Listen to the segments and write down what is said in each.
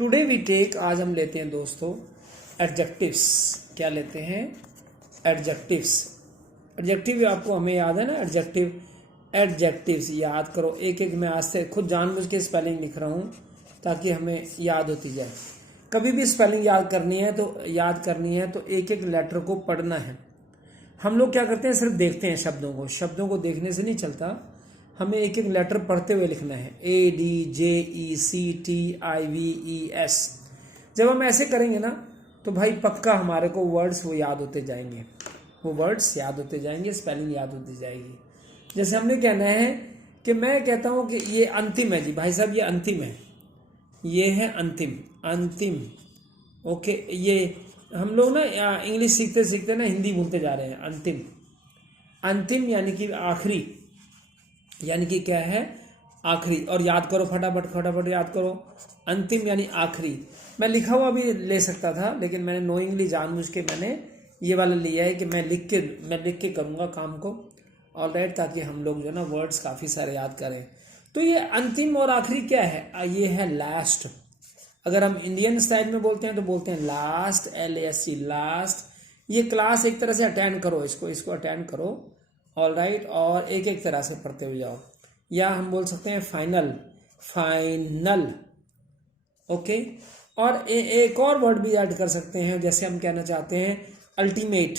Today we take, आज हम लेते हैं दोस्तों एडजेक्टिव्स। क्या लेते हैं? एडजेक्टिव्स। एडजेक्टिव आपको हमें याद है ना, एडजेक्टिव। एडजेक्टिव्स याद करो एक एक। मैं आज से खुद जानबूझ के स्पेलिंग लिख रहा हूँ ताकि हमें याद होती जाए। कभी भी स्पेलिंग याद करनी है तो एक एक लेटर को पढ़ना है। हम लोग क्या करते हैं, सिर्फ देखते हैं शब्दों को देखने से नहीं चलता, हमें एक एक लेटर पढ़ते हुए लिखना है। ADJECTIVES। जब हम ऐसे करेंगे ना तो भाई पक्का हमारे को वर्ड्स वो याद होते जाएंगे, स्पेलिंग याद होती जाएगी। जैसे हमने कहना है कि मैं कहता हूँ कि ये अंतिम है जी भाई साहब, ये अंतिम है, ये है अंतिम। ओके, ये हम लोग ना इंग्लिश सीखते सीखते ना हिंदी भूलते जा रहे हैं। अंतिम यानी कि आखिरी, यानी कि क्या है? आखिरी। और याद करो फटाफट याद करो, अंतिम यानी आखिरी। मैं लिखा हुआ भी ले सकता था लेकिन मैंने नोइंगली जानबूझ के मैंने ये वाला लिया है कि मैं लिख के करूँगा काम को। ऑलराइट, ताकि हम लोग जो ना वर्ड्स काफ़ी सारे याद करें। तो ये अंतिम और आखिरी क्या है? ये है लास्ट। अगर हम इंडियन स्टाइल में बोलते हैं तो बोलते हैं लास्ट, LAST, लास्ट। ये क्लास एक तरह से अटेंड करो, इसको अटेंड करो। ऑलराइट, और एक एक तरह से पढ़ते हुए जाओ। या हम बोल सकते हैं फाइनल। ओके, और एक और वर्ड भी ऐड कर सकते हैं। जैसे हम कहना चाहते हैं अल्टीमेट।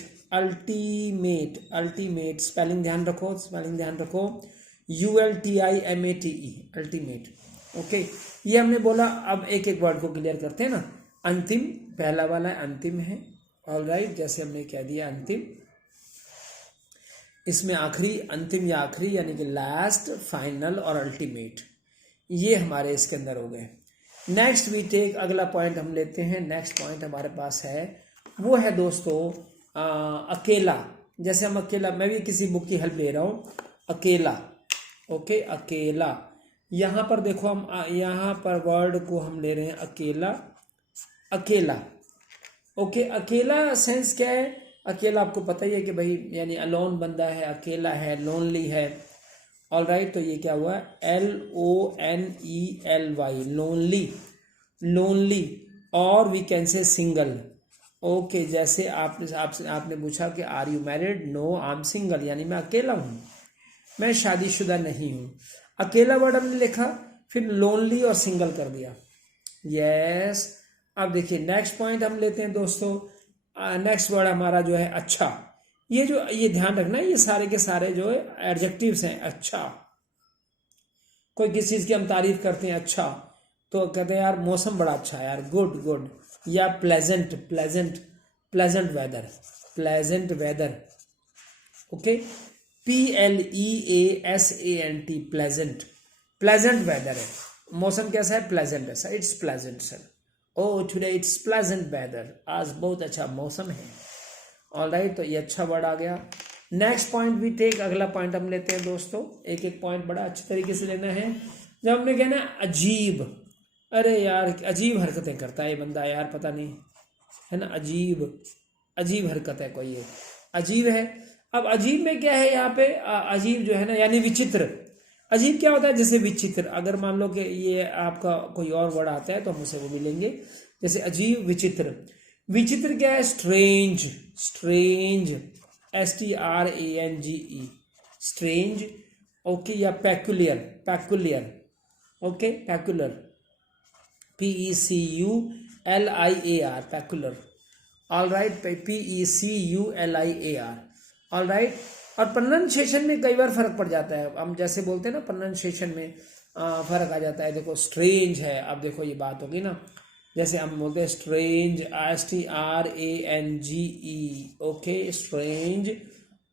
स्पेलिंग ध्यान रखो, ULTIMATE, अल्टीमेट। ओके, ये हमने बोला। अब एक एक वर्ड को क्लियर करते हैं ना। अंतिम, पहला वाला अंतिम है। ऑलराइट, जैसे हमने कह दिया अंतिम। इसमें आखिरी, अंतिम या आखिरी यानी कि लास्ट, फाइनल और अल्टीमेट, ये हमारे इसके अंदर हो गए। नेक्स्ट वी टेक, अगला पॉइंट हम लेते हैं। नेक्स्ट पॉइंट हमारे पास है, वो है दोस्तों अकेला। जैसे हम अकेला, मैं भी किसी बुक की हेल्प ले रहा हूँ। अकेला, ओके, अकेला। यहाँ पर देखो, हम यहाँ पर वर्ड को हम ले रहे हैं अकेला। ओके, अकेला सेंस क्या है? अकेला आपको पता ही है कि भाई यानी अलोन बंदा है, अकेला है, लोनली है। ऑलराइट, तो ये क्या हुआ? LONELY, lonely. और we can say single. Okay, जैसे आपने पूछा कि are you married? No, I am single, यानी मैं अकेला हूँ, मैं शादीशुदा नहीं हूँ। अकेला वर्ड हमने लिखा, फिर लोनली और सिंगल कर दिया। यस। अब देखिए नेक्स्ट पॉइंट हम लेते हैं दोस्तों। नेक्स्ट वर्ड हमारा जो है अच्छा। ये ध्यान रखना, ये सारे के सारे जो है एडजेक्टिव्स हैं। अच्छा, कोई किसी चीज की हम तारीफ करते हैं, अच्छा, तो कहते हैं यार मौसम बड़ा अच्छा है यार, गुड। या pleasant weather. Okay, PLEASANT, pleasant weather है। मौसम कैसा है? प्लेजेंट है। It's pleasant sir. Oh today it's pleasant weather, आज बहुत अच्छा मौसम है। ऑलराइट, तो ये अच्छा वर्ड आ गया। नेक्स्ट पॉइंट भी टेक, अगला पॉइंट हम लेते हैं दोस्तों। एक एक पॉइंट बड़ा अच्छी तरीके से लेना है। जब हमने कहना अजीब, अरे यार अजीब हरकतें करता है ये बंदा यार, पता नहीं है ना, अजीब हरकत है कोई, ये अजीब है। अब अजीब में क्या है यहाँ पे? अजीब जो है ना यानी विचित्र। अजीब क्या होता है? जैसे विचित्र। अगर मान लो कि ये आपका कोई और वर्ड आता है तो हम उसे वो भी लेंगे। जैसे अजीब, विचित्र। विचित्र क्या है? Strange, STRANGE, strange. ओके, या peculiar, okay, peculiar, PECULIAR, peculiar. Alright, PECULIAR। Alright, और प्रोनाउंसिएशन में कई बार फर्क पड़ जाता है। हम जैसे बोलते हैं ना, प्रोनाउंसिएशन में फर्क आ जाता है। देखो स्ट्रेंज है, अब देखो ये बात होगी ना, जैसे हम बोलते हैं स्ट्रेंज, STRANGE, ओके, स्ट्रेंज।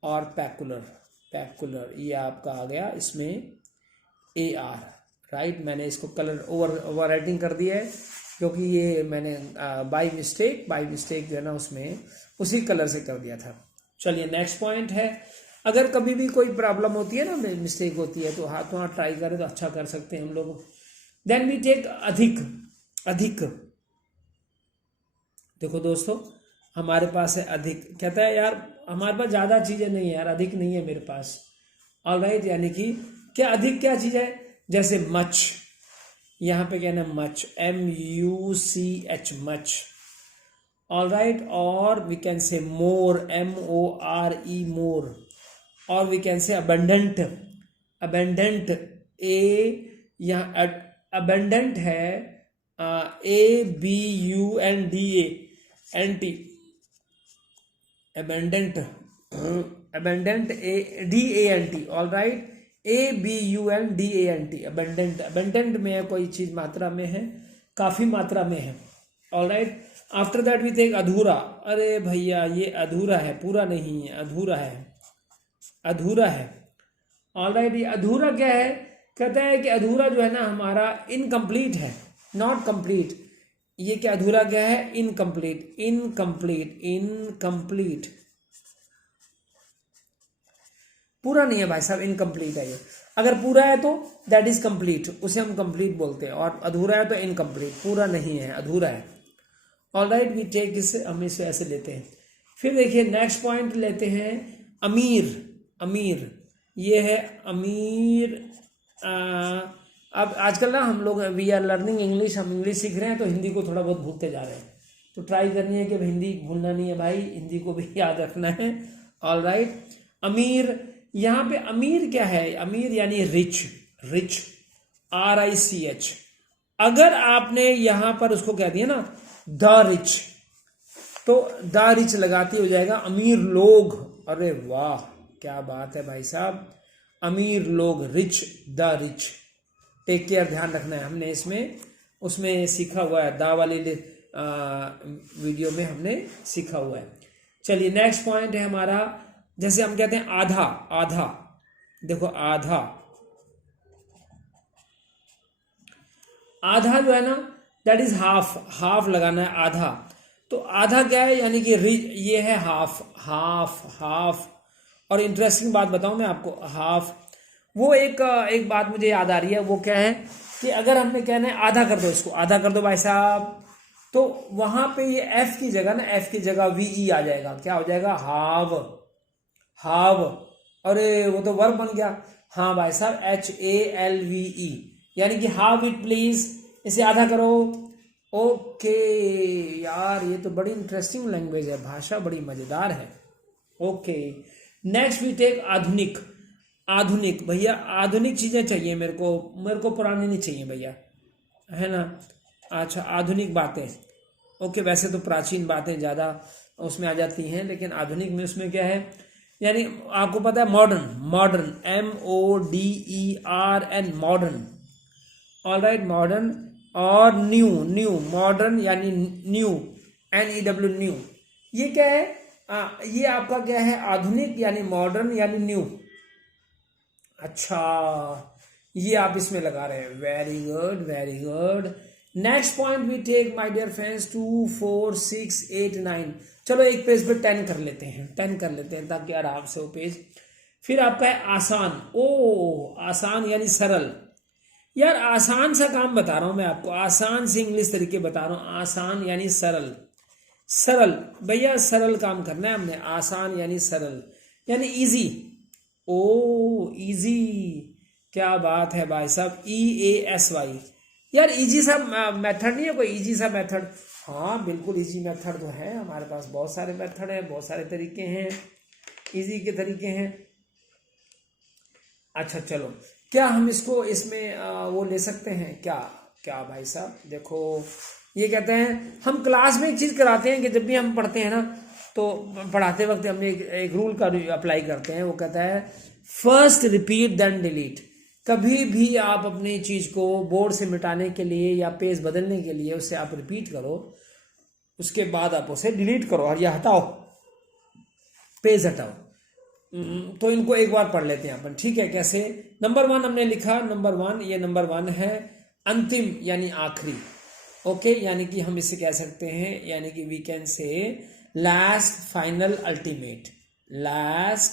और पैक्यूलर, ये आपका आ गया इसमें AR। राइट, मैंने इसको कलर ओवर राइटिंग कर दिया है क्योंकि ये मैंने बाय मिस्टेक जो है ना उसमें उसी कलर से कर दिया था। चलिए नेक्स्ट पॉइंट है, अगर कभी भी कोई प्रॉब्लम होती है ना, मिस्टेक होती है, तो हाथों हाथ ट्राई करें तो अच्छा कर सकते हैं हम लोग। देन वी टेक अधिक। देखो दोस्तों, हमारे पास है अधिक। कहता है यार हमारे पास ज़्यादा चीज़ें नहीं है यार, अधिक नहीं है मेरे पास। ऑलराइट, यानी कि क्या अधिक क्या चीज़ है? जैसे मच, यहाँ पे कहना है much, MUCH much, all right. और we can say more, MORE more. और we can say abundant, abundant, यहाँ अबेंडेंट है ABUNDANT, abundant, abundant DANT, all right, ABUNDANT, abundant. Abundant में है, कोई चीज मात्रा में है, काफी मात्रा में है, all right. After that we take अधूरा। अरे भैया ये अधूरा है, पूरा नहीं है, अधूरा है, अधूरा है, ऑल राइट। ये अधूरा क्या है, कहता है कि अधूरा जो है ना हमारा इनकम्प्लीट है, नॉट कंप्लीट। ये क्या अधूरा क्या है, इनकम्प्लीट, इनकम्प्लीट, इनकम्प्लीट, पूरा नहीं है भाई साहब, इनकम्प्लीट है ये। अगर पूरा है तो दैट इज कंप्लीट, उसे हम कंप्लीट बोलते हैं, और अधूरा है तो इनकम्प्लीट, पूरा नहीं है, अधूरा है, ऑल राइट। वी टेक इसे, हम इसे ऐसे लेते हैं। फिर देखिए नेक्स्ट पॉइंट लेते हैं, अमीर, अमीर, ये है अमीर। अब आजकल ना हम लोग वी आर लर्निंग इंग्लिश, हम इंग्लिश सीख रहे हैं तो हिंदी को थोड़ा बहुत भूलते जा रहे हैं, तो ट्राई करनी है कि हिंदी भूलना नहीं है भाई, हिंदी को भी याद रखना है, ऑल राइट। अमीर, यहाँ पे अमीर क्या है, अमीर यानी रिच, रिच, RICH। अगर आपने यहां पर उसको कह दिया ना द रिच, तो द रिच लगाते हो जाएगा अमीर लोग। अरे वाह क्या बात है भाई साहब, अमीर लोग, rich, the rich. Take care, ध्यान रखना है, हमने इसमें उसमें सीखा हुआ है, दा वाली वीडियो में हमने सीखा हुआ है। चलिए नेक्स्ट पॉइंट है हमारा, जैसे हम कहते हैं आधा, आधा, देखो आधा, आधा जो है ना दैट इज हाफ, हाफ लगाना है आधा। तो आधा क्या है, यानी कि ये है हाफ, हाफ, हाफ। और इंटरेस्टिंग बात बताऊं मैं आपको, हाफ, वो एक बात मुझे याद आ रही है, वो क्या है कि अगर हमने कहना है आधा कर दो, इसको आधा कर दो भाई साहब, तो वहां पे ये एफ की जगह ना, एफ की जगह VE आ जाएगा, क्या हो जाएगा, हाव, हाव। अरे वो तो वर्ब बन गया, हाँ भाई साहब, HALVE, यानी कि हाव इट प्लीज, इसे आधा करो। ओके यार, ये तो बड़ी इंटरेस्टिंग लैंग्वेज है, भाषा बड़ी मजेदार है। ओके नेक्स्ट वी टेक आधुनिक, आधुनिक, भैया आधुनिक चीजें चाहिए मेरे को पुरानी नहीं चाहिए भैया, है ना। अच्छा आधुनिक बातें, ओके, वैसे तो प्राचीन बातें ज्यादा उसमें आ जाती हैं, लेकिन आधुनिक में उसमें क्या है, यानी आपको पता है modern, modern, MODERN, modern, all right, modern. और न्यू, न्यू, मॉडर्न यानी न्यू, NEW, न्यू। ये क्या है, ये आपका क्या है, आधुनिक यानी मॉडर्न यानी न्यू। अच्छा ये आप इसमें लगा रहे हैं, very good, very good. Next point we take my dear friends 2 4 6 8 9। चलो एक पेज पे 10 कर लेते हैं, 10 कर लेते हैं ताकि आराम से वो पेज। फिर आपका है आसान, ओ आसान यानी सरल। यार आसान सा काम बता रहा हूं मैं आपको, आसान से इंग्लिश तरीके बता रहा हूं, आसान यानी सरल, सरल भैया, सरल काम करना है हमने, आसान यानी सरल यानी इजी, ओ इजी, क्या बात है भाई साहब, EASY। यार इजी सा मेथड नहीं है कोई, इजी सा मेथड, हाँ बिल्कुल इजी मेथड तो है हमारे पास, बहुत सारे मेथड हैं, बहुत सारे तरीके हैं, इजी के तरीके हैं। अच्छा चलो, क्या हम इसको इसमें वो ले सकते हैं क्या, क्या भाई साहब, देखो ये कहते हैं, हम क्लास में एक चीज कराते हैं कि जब भी हम पढ़ते हैं ना, तो पढ़ाते वक्त हम एक रूल का अप्लाई करते हैं, वो कहता है फर्स्ट रिपीट देन डिलीट। कभी भी आप अपनी चीज को बोर्ड से मिटाने के लिए या पेज बदलने के लिए उसे आप रिपीट करो, उसके बाद आप उसे डिलीट करो और या हटाओ, पेज हटाओ। तो इनको एक बार पढ़ लेते हैं अपन, ठीक है, कैसे। नंबर 1 हमने लिखा, नंबर 1, ये नंबर 1 है अंतिम यानी आखिरी, ओके, यानी कि हम इसे कह सकते हैं, यानी कि we can say last, final, ultimate, last,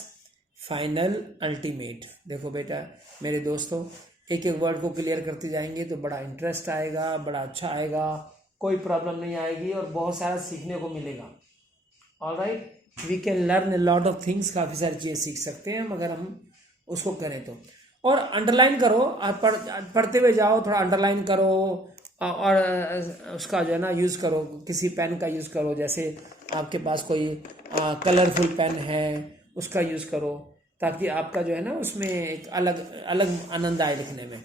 final, ultimate. देखो बेटा मेरे दोस्तों, एक एक वर्ड को क्लियर करते जाएंगे तो बड़ा इंटरेस्ट आएगा, बड़ा अच्छा आएगा, कोई प्रॉब्लम नहीं आएगी और बहुत सारा सीखने को मिलेगा, alright. We can learn a lot of things, काफ़ी सारी चीज़ें सीख सकते हैं हम अगर हम उसको करें तो। और अंडरलाइन करो, पढ़ते हुए जाओ, थोड़ा अंडरलाइन करो और उसका जो है ना यूज़ करो, किसी पेन का यूज़ करो, जैसे आपके पास कोई कलरफुल पेन है उसका यूज़ करो, ताकि आपका जो है ना उसमें एक अलग अलग आनंद आए लिखने में।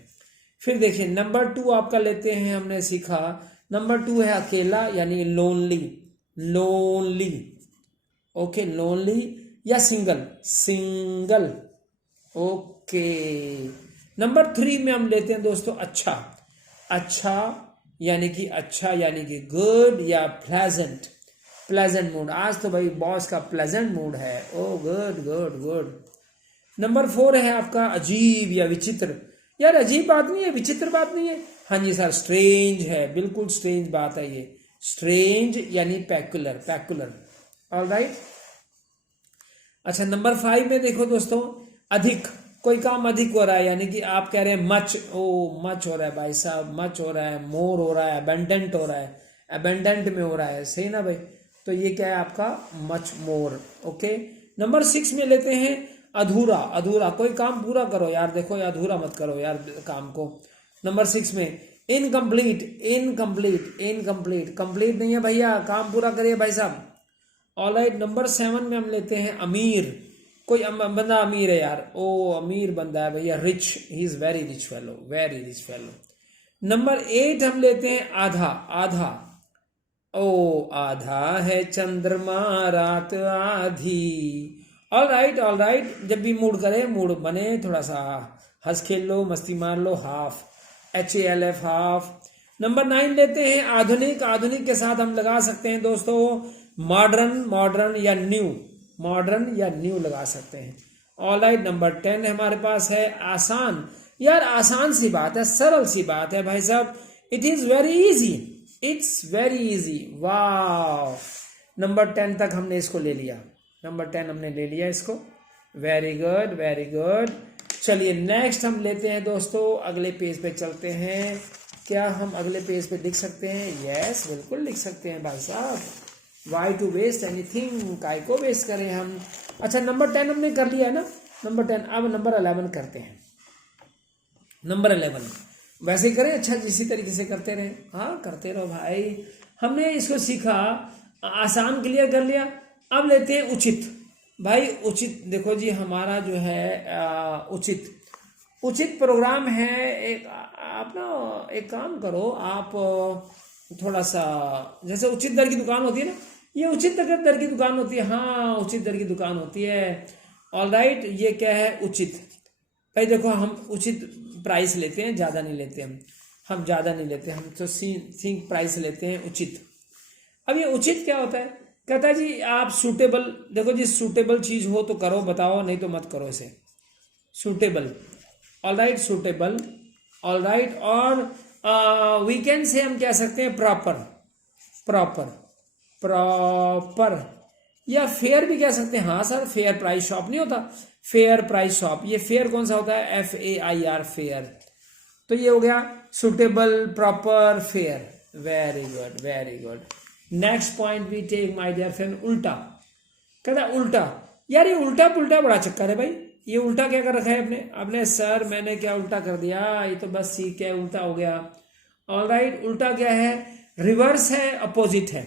फिर देखिए नंबर 2 आपका लेते हैं, हमने सीखा नंबर 2 है अकेला यानी लोनली, लोनली, ओके लोनली, या सिंगल, सिंगल, ओके। नंबर 3 में हम लेते हैं दोस्तों अच्छा, अच्छा यानी कि गुड या प्लेजेंट, प्लेजेंट मूड। आज तो भाई बॉस का प्लेजेंट मूड है, ओ गुड गुड गुड। नंबर 4 है आपका अजीब या विचित्र। यार अजीब बात नहीं है, विचित्र बात नहीं है, हाँ जी सर स्ट्रेंज है, बिल्कुल स्ट्रेंज बात है ये, स्ट्रेंज यानी पैक्युलर, पैक्युलर, ऑलराइट। अच्छा नंबर 5 में देखो दोस्तों अधिक, कोई काम अधिक हो रहा है, यानी कि आप कह रहे हैं मच, ओ मच हो रहा है भाई साहब, मच हो रहा है, मोर हो रहा है, अबेंडेंट हो रहा है, अबेंडेंट में हो रहा है, सही ना भाई, तो ये क्या है आपका मच मोर, ओके। नंबर 6 में लेते हैं अधूरा, अधूरा, कोई काम पूरा करो यार, देखो यार अधूरा मत करो यार काम को। नंबर 6 में इनकम्प्लीट, इनकम्प्लीट, इनकम्प्लीट, कंप्लीट नहीं है भैया, काम पूरा करिए भाई साहब, ऑलराइट। नंबर 7 में हम लेते हैं अमीर, कोई बंदा अमीर है यार, ओ अमीर बंदा है भैया, rich, he is very rich fellow, very rich fellow. Number 8 हम लेते हैं आधा, आधा, ओ आधा है चंद्रमा रात आधी, ऑल राइट ऑल राइट। जब भी मूड करे, मूड बने, थोड़ा सा हंस खेल लो, मस्ती मार लो, हाफ, HALF हाफ। नंबर 9 लेते हैं आधुनिक, आधुनिक के साथ हम लगा सकते हैं दोस्तों मॉडर्न, मॉडर्न या न्यू, मॉडर्न या न्यू लगा सकते हैं, ऑल राइट। नंबर 10 हमारे पास है आसान, यार आसान सी बात है, सरल सी बात है भाई साहब, it is very easy, it's very easy, वाह। नंबर 10 तक हमने इसको ले लिया, नंबर 10 हमने ले लिया इसको, वेरी गुड वेरी गुड। चलिए नेक्स्ट हम लेते हैं दोस्तों, अगले पेज पे चलते हैं। क्या हम अगले पेज पे लिख सकते हैं? यस बिल्कुल लिख सकते हैं भाई साहब, वाई टू वेस्ट एनीथिंग, काय को वेस्ट करें हम। अच्छा नंबर 10 हमने कर लिया है ना, नंबर 10, अब नंबर 11 करते हैं। नंबर 11 वैसे ही करें, अच्छा इसी तरीके से करते रहे, हाँ करते रहो भाई। हमने इसको सीखा, आसान क्लियर कर लिया, अब लेते हैं उचित। भाई उचित देखो जी, हमारा जो है उचित, उचित प्रोग्राम है एक, आप ना एक काम करो आप, थोड़ा सा जैसे उचित दर की दुकान होती है ना, ये उचित दर की दुकान होती है, हाँ उचित दर की दुकान होती है, ऑल राइट। ये क्या है उचित, भाई देखो हम उचित प्राइस लेते हैं, ज़्यादा नहीं लेते हम ज़्यादा नहीं लेते, हम तो सिंक प्राइस लेते हैं उचित। अब ये उचित क्या होता है, कहता है जी आप सूटेबल, देखो जी सूटेबल चीज़ हो तो करो, बताओ, नहीं तो मत करो इसे, suitable, all right, suitable, all right. और वीकेंड से हम कह सकते हैं प्रॉपर, प्रॉपर, प्रॉपर, या फेयर भी कह सकते हैं, हाँ सर फेयर प्राइस शॉप नहीं होता, फेयर प्राइस शॉप, ये फेयर कौन सा होता है, FAIR फेयर, तो ये हो गया suitable, proper, fair, very good very good. Next point we take my dear friend, उल्टा, कहता है उल्टा, यार ये उल्टा पुल्टा बड़ा चक्कर है भाई, ये उल्टा क्या कर रखा है आपने, आपने सर मैंने क्या उल्टा कर दिया, ये तो बस ठीक है उल्टा हो गया, ऑल राइट। उल्टा क्या है, रिवर्स है, अपोजिट है,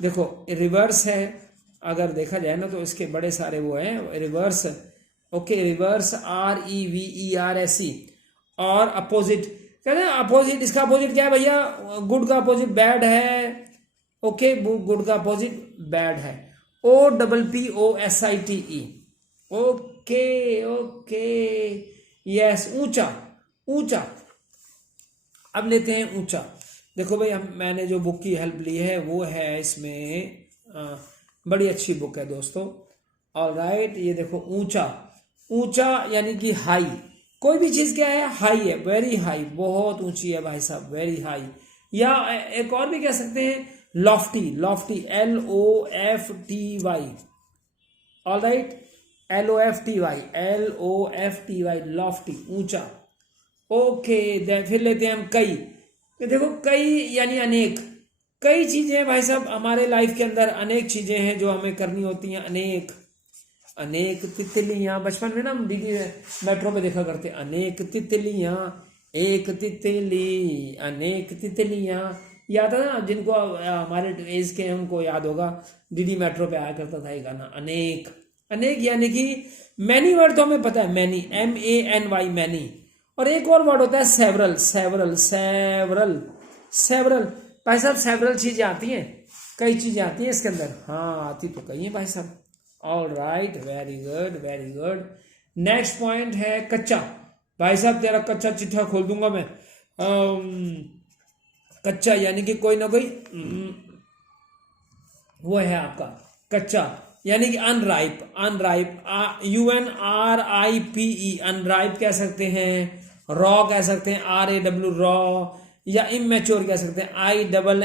देखो रिवर्स है, अगर देखा जाए ना तो इसके बड़े सारे वो हैं रिवर्स, ओके, रिवर्स REVERSE, और अपोजिट, कहते हैं अपोजिट, इसका अपोजिट क्या है भैया, गुड का अपोजिट बैड है, ओके, गुड का अपोजिट बैड है, OPPOSITE, ओके ओके, यस, ऊंचा, ऊंचा। अब लेते हैं ऊंचा, देखो भाई मैंने जो बुक की हेल्प ली है वो है इसमें बड़ी अच्छी बुक है दोस्तों, ऑल राइट। ये देखो ऊंचा, ऊंचा यानी कि हाई, कोई भी चीज क्या है, हाई है, वेरी हाई, बहुत ऊंची है भाई साहब, वेरी हाई। या एक और भी कह सकते हैं Lofty, Lofty, LOFTY, all right, LOFTY, Lofty, ऊंचा, ओके। फिर लेते हैं हम कई, देखो कई यानी अनेक, कई चीजें भाई साहब हमारे लाइफ के अंदर, अनेक चीजें हैं जो हमें करनी होती हैं, अनेक, अनेक तितलियां, बचपन में ना हम डीडी मेट्रो पे देखा करते, अनेक तितलियां, एक तितली, अनेक तितलियां, याद है ना? जिनको हमारे एज के हैं उनको याद होगा, डीडी मेट्रो पे आया करता था ये गाना, अनेक। अनेक यानी कि मैनी वर्ड तो हमें पता है, मैनी, MANY, मैनी। और एक और वर्ड होता है सेवरल, सेवरल, सेवरल, सेवरल। भाई साहब सेवरल चीजें आती हैं, कई चीजें आती हैं इसके अंदर, हाँ आती तो कई है भाई साहब। All right, very good, very good. Next point है कच्चा। भाई साहब तेरा कच्चा चिट्ठा खोल दूंगा मैं। कच्चा यानी कि कोई ना कोई वो है आपका कच्चा, यानी कि अनराइप, अनराइप, UNRIPE, अनराइप कह सकते हैं, रॉ कह सकते हैं, RAW रॉ, या इमेच्योर कह सकते हैं, IMMATURE,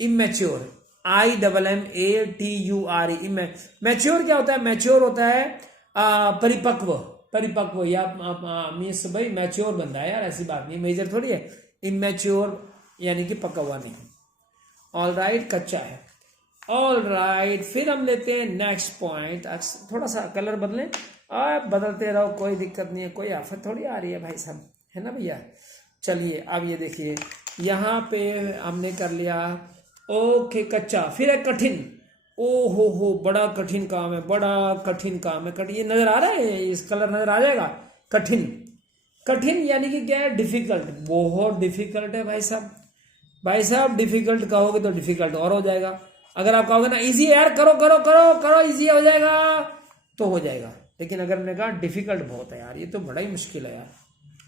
इमेच्योर, IMMATURE। मैच्योर क्या होता है? मैच्योर होता है परिपक्व, परिपक्व, या मीन्स भाई मैच्योर बंदा है यार, ऐसी बात नहीं, मेजर थोड़ी है। इमेच्योर यानी कि पका हुआ नहीं। ऑल राइट, कच्चा है। ऑल राइट, फिर हम लेते हैं नेक्स्ट पॉइंट। थोड़ा सा कलर बदलें, आप बदलते रहो, कोई दिक्कत नहीं है, कोई आफत थोड़ी आ रही है भाई साहब, है ना भैया। चलिए अब ये देखिए, यहाँ पे हमने कर लिया ओके कच्चा। फिर है कठिन। ओ हो, बड़ा कठिन काम है, बड़ा कठिन काम है। कठिन, ये नजर आ रहा है, इस कलर नजर आ जाएगा। कठिन, कठिन यानी कि क्या है? डिफिकल्ट, बहुत डिफिकल्ट है भाई साहब। भाई साहब डिफिकल्ट कहोगे तो डिफिकल्ट और हो जाएगा। अगर आप कहोगे ना इजी यार, करो करो करो करो, इजी हो जाएगा, तो हो जाएगा। लेकिन अगर मैंने कहा डिफिकल्ट बहुत है यार, ये तो बड़ा ही मुश्किल है यार,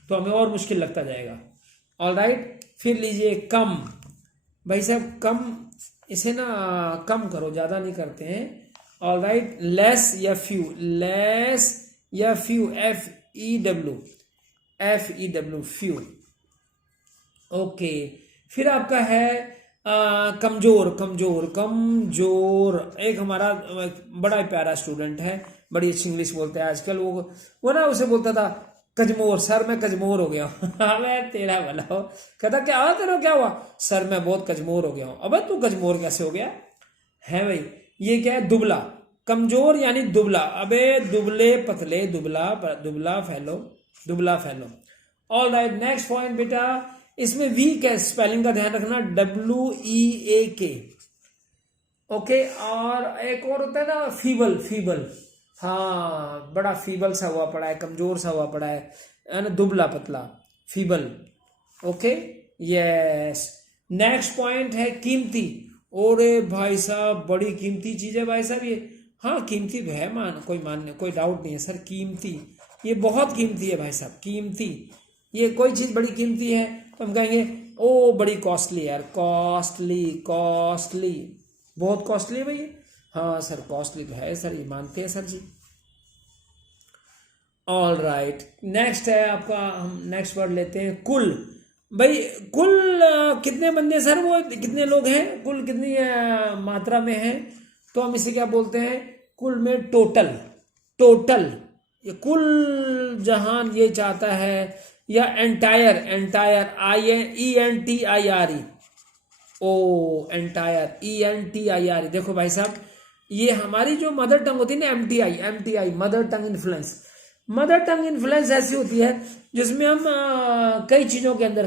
तो हमें और मुश्किल लगता जाएगा। ऑल राइट, फिर लीजिए कम। भाई साहब कम, इसे ना कम करो, ज्यादा नहीं करते हैं। ऑल राइट, लेस या फ्यू, लेस या फ्यू, FEW, फ्यू। ओके, फिर आपका है कमजोर, कमजोर, कमजोर। एक हमारा बड़ा प्यारा स्टूडेंट है, बड़ी अच्छी इंग्लिश बोलता है आजकल, वो ना उसे बोलता था कजमोर, सर मैं कजमोर हो गया हूँ। अबे तेरा भला हो, कहता क्या हुआ तेरा, क्या हुआ? सर मैं बहुत कजमोर हो गया हूँ। अबे तू कजमोर कैसे हो गया है भाई? ये क्या है? दुबला, कमजोर यानी दुबला। अबे दुबले पतले, दुबला, दुबला फैलो, दुबला फैलो। ऑल राइट, नेक्स्ट पॉइंट बेटा, इसमें वीक है, स्पेलिंग का ध्यान रखना, WEAK। ओके, और एक और होता है ना फीबल, फीबल, हाँ बड़ा फीबल सा हुआ पड़ा है, कमजोर सा हुआ पड़ा है ना, दुबला पतला, feeble. Okay, yes. Next point है कीमती। ओरे भाई साहब बड़ी कीमती चीज है भाई साहब ये। हाँ कीमती तो है, कोई डाउट नहीं है सर, कीमती, ये बहुत कीमती है भाई साहब, कीमती। ये कोई चीज बड़ी कीमती है तो हम कहेंगे ओ बड़ी कॉस्टली यार, कॉस्टली, कॉस्टली, बहुत कॉस्टली है भाई। हाँ सर कॉस्टली तो है सर, ये मानते हैं सर जी। ऑल राइट, नेक्स्ट है आपका, हम नेक्स्ट वर्ड लेते हैं कुल। भाई कुल कितने बंदे सर, वो कितने लोग हैं, कुल कितनी मात्रा में है, तो हम इसे क्या बोलते हैं? कुल में टोटल, टोटल। ये कुल जहान ये चाहता है, या एंटायर, एंटायर, ENTIRE, ओ एंटायर, ENTIRE। देखो भाई साहब, ये हमारी जो मदर टंग होती है ना, MTI, mother tongue influence. Mother tongue influence ऐसी होती है जिसमें हम कई चीजों के अंदर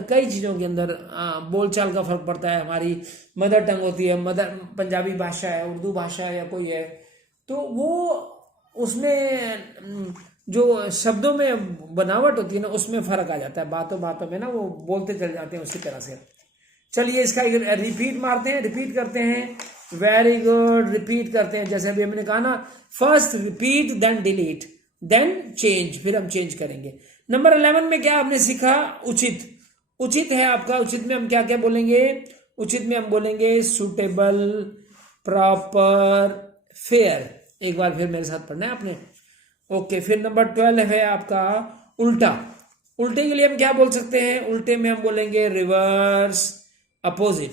बोलचाल का फर्क पड़ता है। हमारी मदर टंग होती है, पंजाबी भाषा है, उर्दू भाषा है, या कोई है, तो वो उसमें जो शब्दों में बनावट होती है ना, उसमें फर्क आ जाता है, बातों बातों में ना वो बोलते चले जाते हैं उसी तरह से। चलिए इसका रिपीट मारते हैं, रिपीट करते हैं। वेरी गुड, रिपीट करते हैं। जैसे अभी हमने कहा ना, first repeat then delete then change, फिर हम चेंज करेंगे। नंबर 11 में क्या हमने सीखा? उचित। उचित है आपका, उचित में हम क्या क्या बोलेंगे? उचित में हम बोलेंगे सुटेबल, प्रॉपर, फेयर। एक बार फिर मेरे साथ पढ़ना है आपने। ओके, फिर नंबर 12 है आपका उल्टा। उल्टे के लिए हम क्या बोल सकते हैं? उल्टे में हम बोलेंगे रिवर्स, अपोजिट।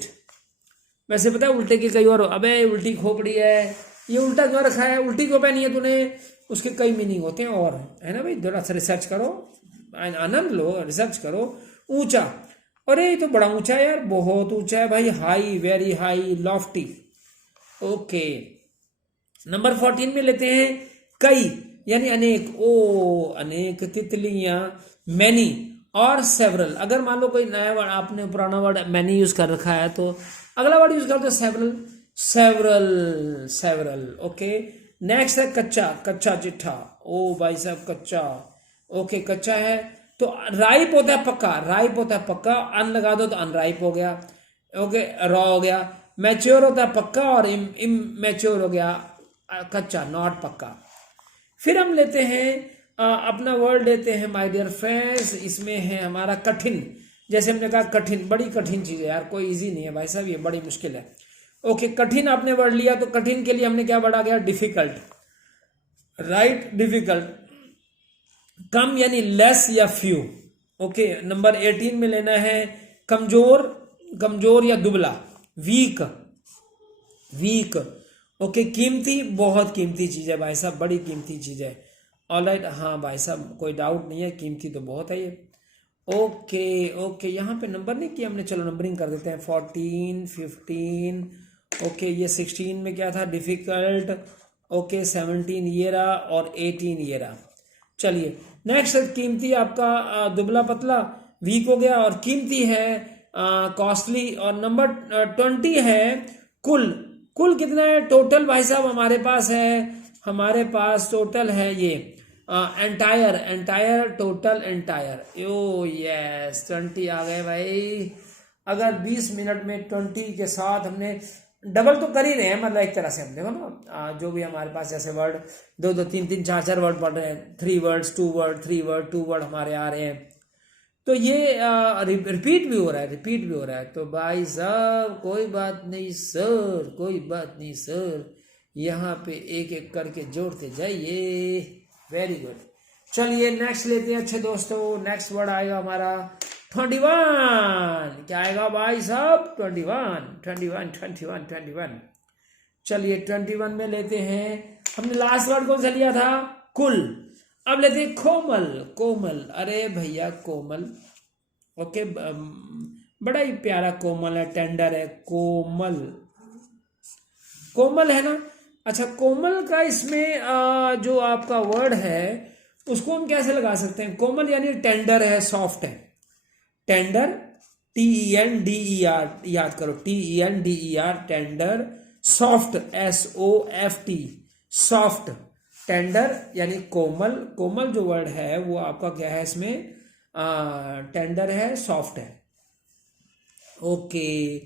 वैसे पता है उल्टे के कई और, अबे उल्टी खोपड़ी है, ये उल्टा क्यों रखा है, उल्टी क्यों पहनी है तूने, उसके कई मीनिंग होते हैं और, है ना भाई। थोड़ा सा रिसर्च करो, आनंद लो, रिसर्च करो। ऊंचा, अरे ये तो बड़ा ऊंचा है यार, बहुत ऊंचा है भाई। High, very high, Lofty. Okay, number 14 में लेते हैं कई यानी अनेक। ओ अनेक तितलियां, मैनी और सेवरल। अगर मान लो कोई नया वर्ड, आपने पुराना वर्ड मैनी यूज कर रखा है तो अगला वर्ड यूज करते हो several. Several several. Okay, next है कच्चा, कच्चा चिट्ठा। ओ भाई साहब कच्चा, ओके कच्चा है तो राइप होता है पक्का, राइप होता है पक्का, अन लगा दो तो अनराइप हो गया। ओके, रॉ हो गया। मैच्योर होता है पक्का और इमेच्योर हो गया कच्चा, नॉट पक्का। फिर हम लेते हैं अपना वर्ड लेते हैं माय डियर फ्रेंड्स, इसमें है हमारा कठिन। जैसे हमने कहा कठिन, बड़ी कठिन चीज है यार, कोई इजी नहीं है भाई साहब, ये बड़ी मुश्किल है। ओके, कठिन आपने वर्ड लिया तो कठिन के लिए हमने क्या वर्ड आ गया, डिफिकल्ट, राइट, डिफिकल्ट। कम यानी लेस या फ्यू। ओके, नंबर 18 में लेना है कमजोर, कमजोर या दुबला, वीक, वीक। ओके, कीमती, बहुत कीमती चीज है भाई साहब, बड़ी कीमती चीज है। ऑलराइट, हाँ भाई साहब कोई डाउट नहीं है, कीमती तो बहुत है ये। ओके ओके, यहाँ पे नंबर नहीं किया हमने, चलो नंबरिंग कर देते हैं। 14, 15, ओके ये 16 में क्या था, डिफिकल्ट। ओके 17 ये रहा और 18 ये रहा। चलिए नेक्स्ट, कीमती आपका दुबला पतला, वीक हो गया, और कीमती है कॉस्टली, और नंबर 20 है कुल। कुल कितना है टोटल भाई साहब हमारे पास है, हमारे पास टोटल है ये एंटायर, एंटायर टोटल एंटायर। ओ यस 20 आ गए भाई। अगर 20 मिनट में 20 के साथ हमने डबल तो कर ही रहे हैं, मतलब एक तरह से हम देखो ना, जो भी हमारे पास जैसे वर्ड 2 2 3 3 4 4 वर्ड पढ़ रहे हैं, 3 वर्ड्स 2 वर्ड 3 वर्ड 2 वर्ड हमारे आ रहे हैं, तो ये रिपीट भी हो रहा है, रिपीट भी हो रहा है। तो भाई साहब कोई बात नहीं सर, कोई बात नहीं सर, यहाँ पे एक एक करके जोड़ते जाइए। Very good. चलिए नेक्स्ट लेते हैं अच्छे दोस्तों, नेक्स्ट वर्ड आएगा हमारा 21। क्या आएगा भाई साहब, 21 21 21 21। चलिए 21 में लेते हैं, हमने लास्ट वर्ड कौन सा लिया था, कुल। अब लेते हैं कोमल, कोमल, अरे भैया कोमल। ओके, बड़ा ही प्यारा कोमल है, टेंडर है, कोमल, कोमल है ना। अच्छा, कोमल का इसमें जो आपका वर्ड है उसको हम कैसे लगा सकते हैं, कोमल यानी टेंडर है, सॉफ्ट है, टेंडर, TENDER, याद करो TENDER, tender, soft SOFT, soft, tender यानी कोमल। कोमल जो वर्ड है वो आपका क्या है इसमें, टेंडर है, सॉफ्ट है। ओके,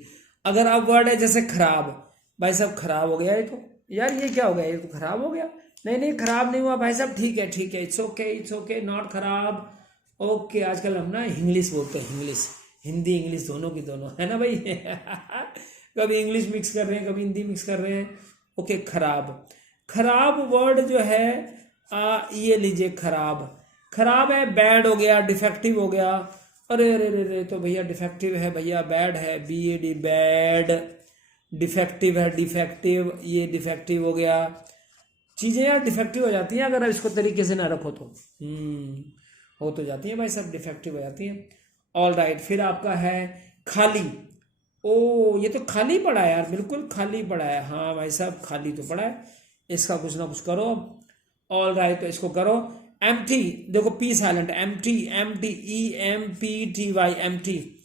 अगर आप वर्ड है जैसे खराब, भाई साहब खराब हो गया ये तो, यार ये क्या हो गया, ये तो खराब हो गया। नहीं नहीं खराब नहीं हुआ भाई साहब, ठीक है ठीक है, it's okay it's okay, not खराब। ओके, आजकल हम ना इंग्लिश बोलते हैं, इंग्लिश, हिंदी इंग्लिश दोनों की दोनों, है ना भाई कभी इंग्लिश मिक्स कर रहे हैं, कभी हिंदी मिक्स कर रहे हैं। ओके, खराब, खराब वर्ड जो है ये लीजिए खराब, खराब है, बैड हो गया, डिफेक्टिव हो गया। अरे अरे अरे, तो भैया डिफेक्टिव है भैया, बैड है, BAD बैड, डिफेक्टिव है, डिफेक्टिव, ये डिफेक्टिव हो गया। चीजें यार डिफेक्टिव हो जाती हैं अगर इसको तरीके से ना रखो तो, हो तो जाती है भाई सब, डिफेक्टिव हो जाती है। ऑल राइट, फिर आपका है खाली। ओ ये तो खाली पड़ा है यार, बिल्कुल खाली पड़ा है, हाँ भाई साहब खाली तो पड़ा है, इसका कुछ ना कुछ करो। ऑल राइट, तो इसको करो एम्प्टी, देखो P silent, empty, empty, EMPTY, empty,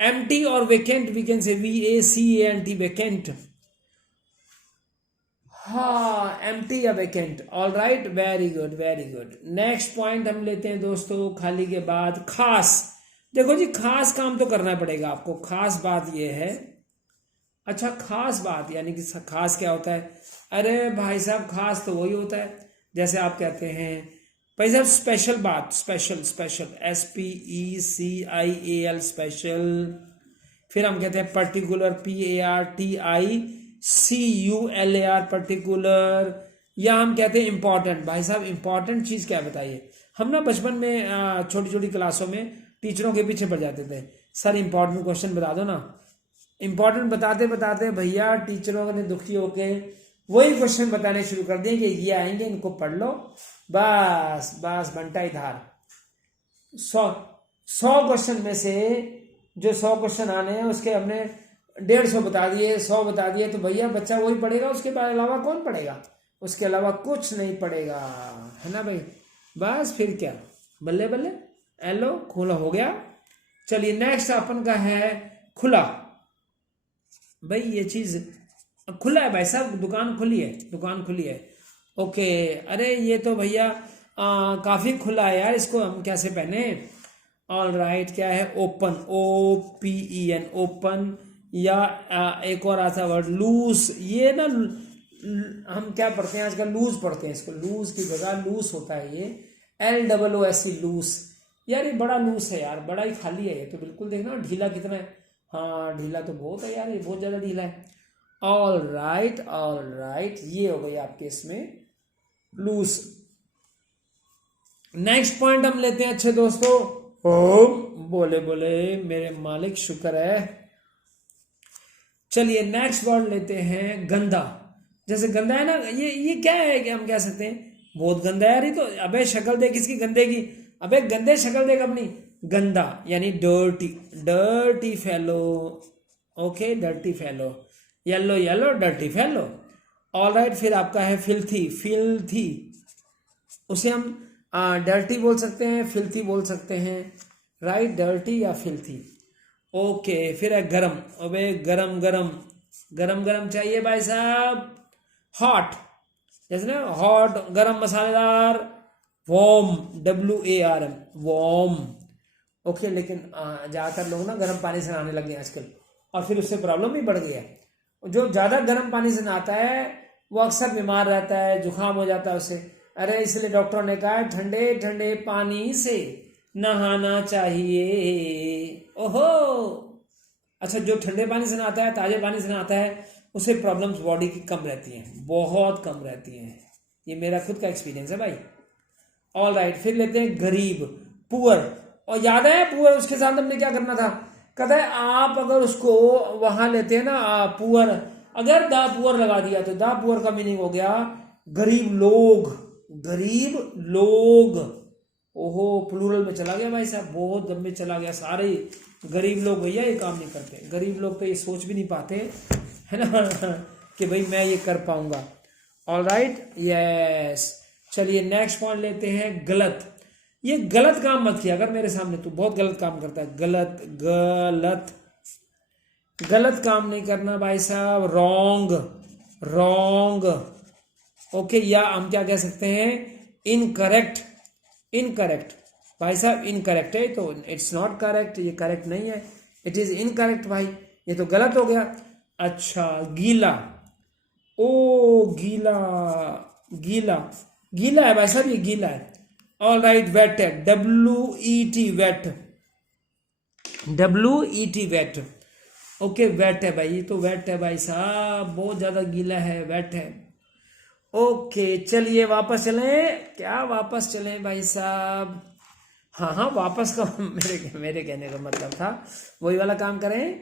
empty और vacant, we can say VACANT, vacant, हाँ एम्प्टी या vacant. All right, very good very good. Next point हम लेते हैं दोस्तों, खाली के बाद खास। देखो जी खास काम तो करना पड़ेगा आपको, खास बात ये है। अच्छा, खास बात यानी कि खास क्या होता है, अरे भाई साहब खास तो वही होता है जैसे आप कहते हैं भाई साहब स्पेशल बात, स्पेशल, स्पेशल, SPECIAL, स्पेशल। फिर हम कहते हैं पर्टिकुलर, PARTICULAR, पर्टिकुलर। या हम कहते हैं इंपॉर्टेंट, भाई साहब इंपॉर्टेंट चीज क्या बताइए। हम ना बचपन में छोटी छोटी क्लासों में टीचरों के पीछे पड़ जाते थे, सर इंपॉर्टेंट क्वेश्चन बता दो ना। इंपॉर्टेंट बताते बताते भैया टीचरों ने दुखी होके वही क्वेश्चन बताने शुरू कर दिए कि ये आएंगे इनको पढ़ लो, बस बस घंटा ही धार। 100 क्वेश्चन में से जो 100 क्वेश्चन आने हैं उसके हमने 150 बता दिए, 100 बता दिए, तो भैया बच्चा वही पढ़ेगा, उसके अलावा कौन पढ़ेगा? उसके अलावा कुछ नहीं पढ़ेगा, है ना भाई। बस फिर क्या, बल्ले बल्ले, एलो खुला हो गया। चलिए नेक्स्ट अपन का है खुला। भाई ये चीज खुला है भाई साहब, दुकान खुली है, दुकान खुली है। ओके, अरे ये तो भैया काफी खुला है यार, इसको हम कैसे पहने? ऑल राइट, क्या है? Open, OPEN, open. या एक और आता वर्ड लूज, ये ना हम क्या पढ़ते हैं आजकल? लूज पढ़ते हैं इसको, लूज की जगह लूज होता है ये, LOOSE, लूज। यार ये बड़ा लूज है यार, बड़ा ही खाली है ये तो, बिल्कुल देखना ढीला कितना है। हाँ ढीला तो बहुत है यार, ये बहुत ज्यादा ढीला है। ऑल राइट, ऑल राइट, ये हो गई आपके इसमें लूज। नेक्स्ट पॉइंट हम लेते हैं अच्छे दोस्तों। ओम बोले बोले मेरे मालिक, शुक्र है। चलिए नेक्स्ट वर्ड लेते हैं गंदा। जैसे गंदा है ना, ये क्या है कि हम कह सकते हैं बहुत गंदा है यार ये तो, अबे शक्ल देख इसकी गंदे की, अबे गंदे शक्ल देख अपनी। गंदा यानी dirty, dirty fellow. Okay, dirty fellow, yellow yellow dirty fellow. All right, फिर आपका है फिल्थी, फिल्थी, उसे हम डर्टी बोल सकते हैं, फिल्थी बोल सकते हैं, राइट, डर्टी या फिल्थी। ओके, फिर है गरम। अबे गरम गरम, गरम गरम चाहिए भाई साहब। हॉट, जैसे ना हॉट, गरम मसालेदार। Warm, WARM, warm. ओके, लेकिन ज़्यादातर लोग ना गर्म पानी से नहाने लग गए आजकल, और फिर उससे प्रॉब्लम भी बढ़ गई है। जो ज़्यादा गर्म पानी से नहाता है वो अक्सर बीमार रहता है, जुकाम हो जाता है उसे। अरे इसलिए डॉक्टरों ने कहा ठंडे ठंडे पानी से नहाना चाहिए। ओहो, अच्छा, जो ठंडे पानी से नहाता है, ताजे पानी से नहाता है, उसे प्रॉब्लम्स बॉडी की कम रहती हैं, बहुत कम रहती हैं। ये मेरा खुद का एक्सपीरियंस है भाई। ऑल राइट, फिर लेते हैं गरीब, पुअर। और याद है पुअर, उसके साथ हमने क्या करना था? कहता है आप अगर उसको वहां लेते हैं ना पुअर, अगर दा पुअर लगा दिया तो दा पुअर का मीनिंग हो गया गरीब लोग, गरीब लोग। ओहो, प्लूरल में चला गया भाई साहब, बहुत दम में चला गया। सारे गरीब लोग भैया ये काम नहीं करते, गरीब लोग तो ये सोच भी नहीं पाते, है ना कि भाई मैं ये कर पाऊंगा। All right, yes. चलिए नेक्स्ट पॉइंट लेते हैं गलत। ये गलत काम मत किया अगर मेरे सामने, तू बहुत गलत काम करता है। गलत, गलत, गलत काम नहीं करना भाई साहब। Wrong, wrong. ओके, या हम क्या कह सकते हैं? इनकरेक्ट, इनकरेक्ट भाई साहब, इनकरेक्ट है तो, इट्स नॉट करेक्ट, ये करेक्ट नहीं है, इट इज इनकरेक्ट भाई, ये तो गलत हो गया। अच्छा, गीला। ओ गीला, गीला, गीला है भाई साहब, ये गीला है। ऑल राइट, वेट है, WET, wet, WET, wet. Okay, wet है भाई, ये तो वेट है भाई साहब, बहुत ज्यादा गीला है, वेट है। ओके, चलिए वापस चलें, क्या वापस चलें भाई साहब? हाँ हाँ, वापस का मेरे कहने का मतलब था वही वाला काम करें।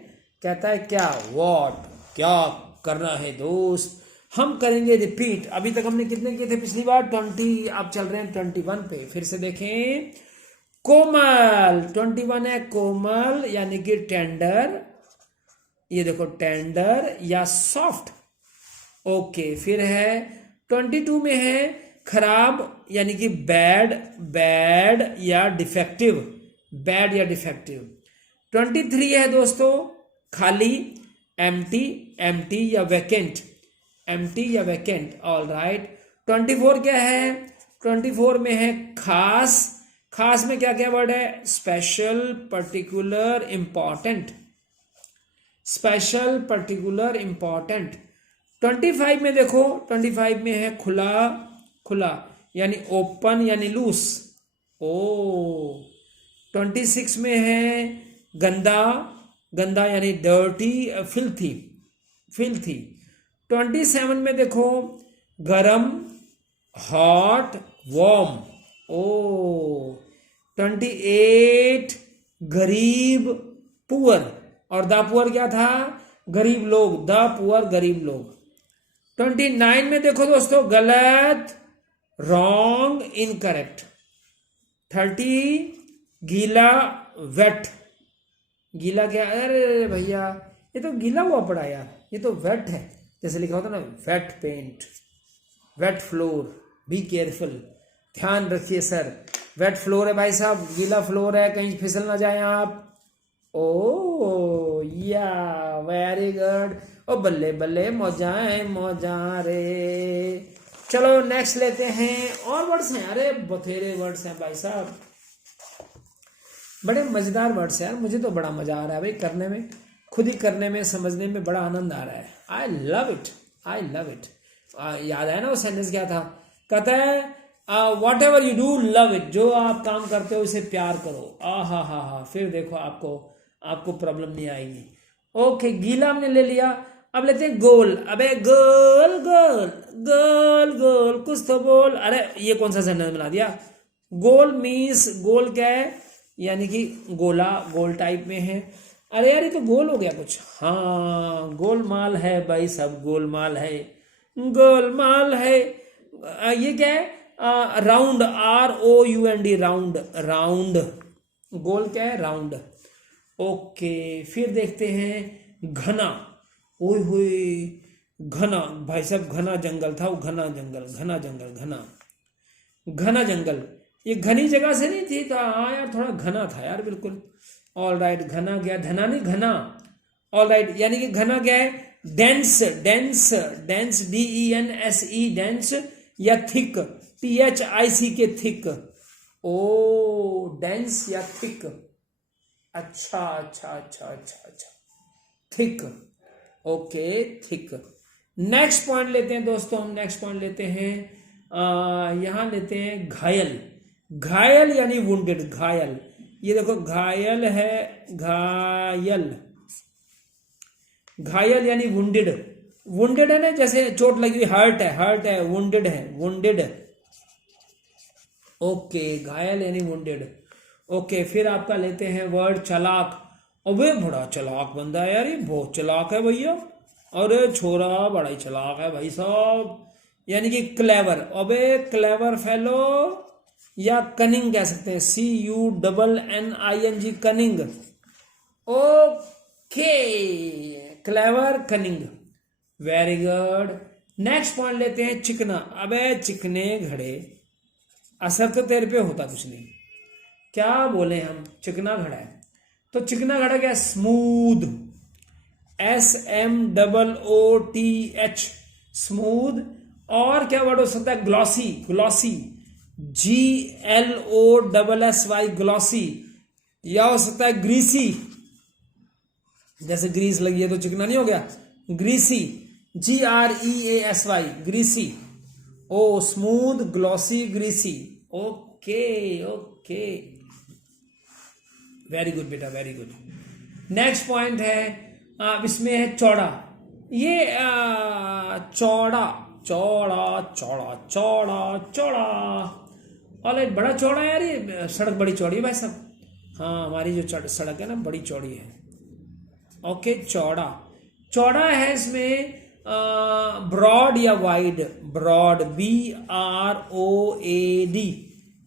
कहता है क्या? व्हाट, क्या करना है दोस्त? हम करेंगे रिपीट। अभी तक हमने कितने किए थे पिछली बार? 20, अब चल रहे हैं 21 पे। फिर से देखें, कोमल, 21 है कोमल, यानी कि टेंडर, ये देखो टेंडर या सॉफ्ट। ओके, फिर है 22 में है खराब, यानी कि बैड, बैड या डिफेक्टिव, बैड या डिफेक्टिव। 23 है दोस्तों खाली, एम्प्टी, एम्प्टी या वैकेंट, एम्प्टी या वैकेंट। ऑल राइट, 24 क्या है? 24 में है खास, खास में क्या क्या वर्ड है? Special, particular, important, special, particular, important. 25 में देखो, 25 में है खुला, खुला यानी ओपन यानी लूस। ओ 26 में है गंदा, गंदा यानी डर्टी, फिल्थी, फिल्थी। 27 में देखो गरम, हॉट, वार्म। ओ 28 गरीब, पुअर, और द पुअर क्या था? गरीब लोग, द पुअर गरीब लोग। 29 में देखो दोस्तों गलत, रॉन्ग, इनकरेक्ट। 30 गीला, वेट, गीला क्या? अरे भैया ये तो गीला हुआ पड़ा यार, ये तो वेट है, जैसे लिखा होता ना wet paint, wet floor, be careful, ध्यान रखिए सर, वेट फ्लोर है भाई साहब, गीला फ्लोर है, कहीं फिसल ना जाए आप। ओ या वेरी गुड, ओ बल्ले बल्ले मौजा है मौजा रे। चलो नेक्स्ट लेते हैं, और वर्ड्स हैं, अरे बथेरे वर्ड्स हैं भाई साहब, बड़े मजेदार वर्ड्स हैं यार, मुझे तो बड़ा मजा आ रहा है भाई करने में, खुद ही करने में, समझने में बड़ा आनंद आ रहा है। I love it, I love it. याद है ना वो सेंटेंस क्या था, कहता है what ever you do love it, जो आप काम करते हो उसे प्यार करो, हा, फिर देखो आपको प्रॉब्लम नहीं आएगी। ओके, गीला हमने ले लिया, अब लेते हैं गोल। अबे गोल गोल गोल गोल कुछ तो बोल, अरे ये कौन सा सेंटेंस बना दिया। गोल मीन्स, गोल क्या है, यानी कि गोला, गोल टाइप में है। अरे यार ये तो गोल हो गया कुछ, हाँ गोलमाल है भाई सब, गोलमाल है, गोलमाल है। ये क्या है, राउंड, ROUND, राउंड, राउंड, गोल क्या है, राउंड। ओके, फिर देखते हैं घना, ओए होए घना, भाई साहब घना जंगल था वो, घना जंगल, घना जंगल, घना, घना जंगल, ये घनी जगह से नहीं थी, था हाँ यार थोड़ा घना था यार, बिल्कुल। ऑल राइट, घना क्या, धना नहीं घना, ऑल राइट, यानी कि घना क्या है, dense, dense, dense, DENSE, dense, या थिक, THIC के थिक, ओ डेंस या थिक, अच्छा, thick, okay thick. Next point लेते हैं दोस्तों, हम नेक्स्ट पॉइंट लेते हैं, यहां लेते हैं घायल, घायल यानी वुंडेड, घायल, ये देखो घायल है, घायल, घायल यानी वुंडेड, वुंडेड है ना, जैसे चोट लगी हुई, हर्ट है, हर्ट है, वुंडेड है, वुंडेड, ओके घायल यानी वुंडेड। ओके, फिर आपका लेते हैं वर्ड चालाक, अबे बड़ा चालाक बंदा है यार, ये बहुत चालाक है भैया, अरे छोरा बड़ा ही चालाक है भाई साहब, यानी कि क्लेवर, अबे क्लेवर फेलो, या कनिंग कह सकते हैं, CUNNING, cunning, okay clever, cunning, very good. Next point लेते हैं चिकना, अबे चिकने घड़े, असर तो तेरे पे होता कुछ नहीं, क्या बोले हम, चिकना घड़ा है, तो चिकना घड़ा क्या, स्मूथ, SMOOTH, स्मूथ, और क्या वर्ड हो सकता है, ग्लॉसी, ग्लॉसी, GLOSSY, ग्लॉसी, या हो सकता है ग्रीसी, जैसे ग्रीस लगी है तो चिकना नहीं हो गया, greasy, GREASY, greasy, oh smooth, glossy, greasy, okay okay, very good बेटा, वेरी गुड। नेक्स्ट पॉइंट है, इसमें है चौड़ा, ये चौड़ा, चौड़ा चौड़ा चौड़ा चौड़ा, ऑलराइट, बड़ा चौड़ा है यार, ये सड़क बड़ी चौड़ी है भाई साहब, हाँ हमारी जो सड़क है ना बड़ी चौड़ी है। ओके, चौड़ा, चौड़ा है इसमें ब्रॉड या वाइड, ब्रॉड, BROAD,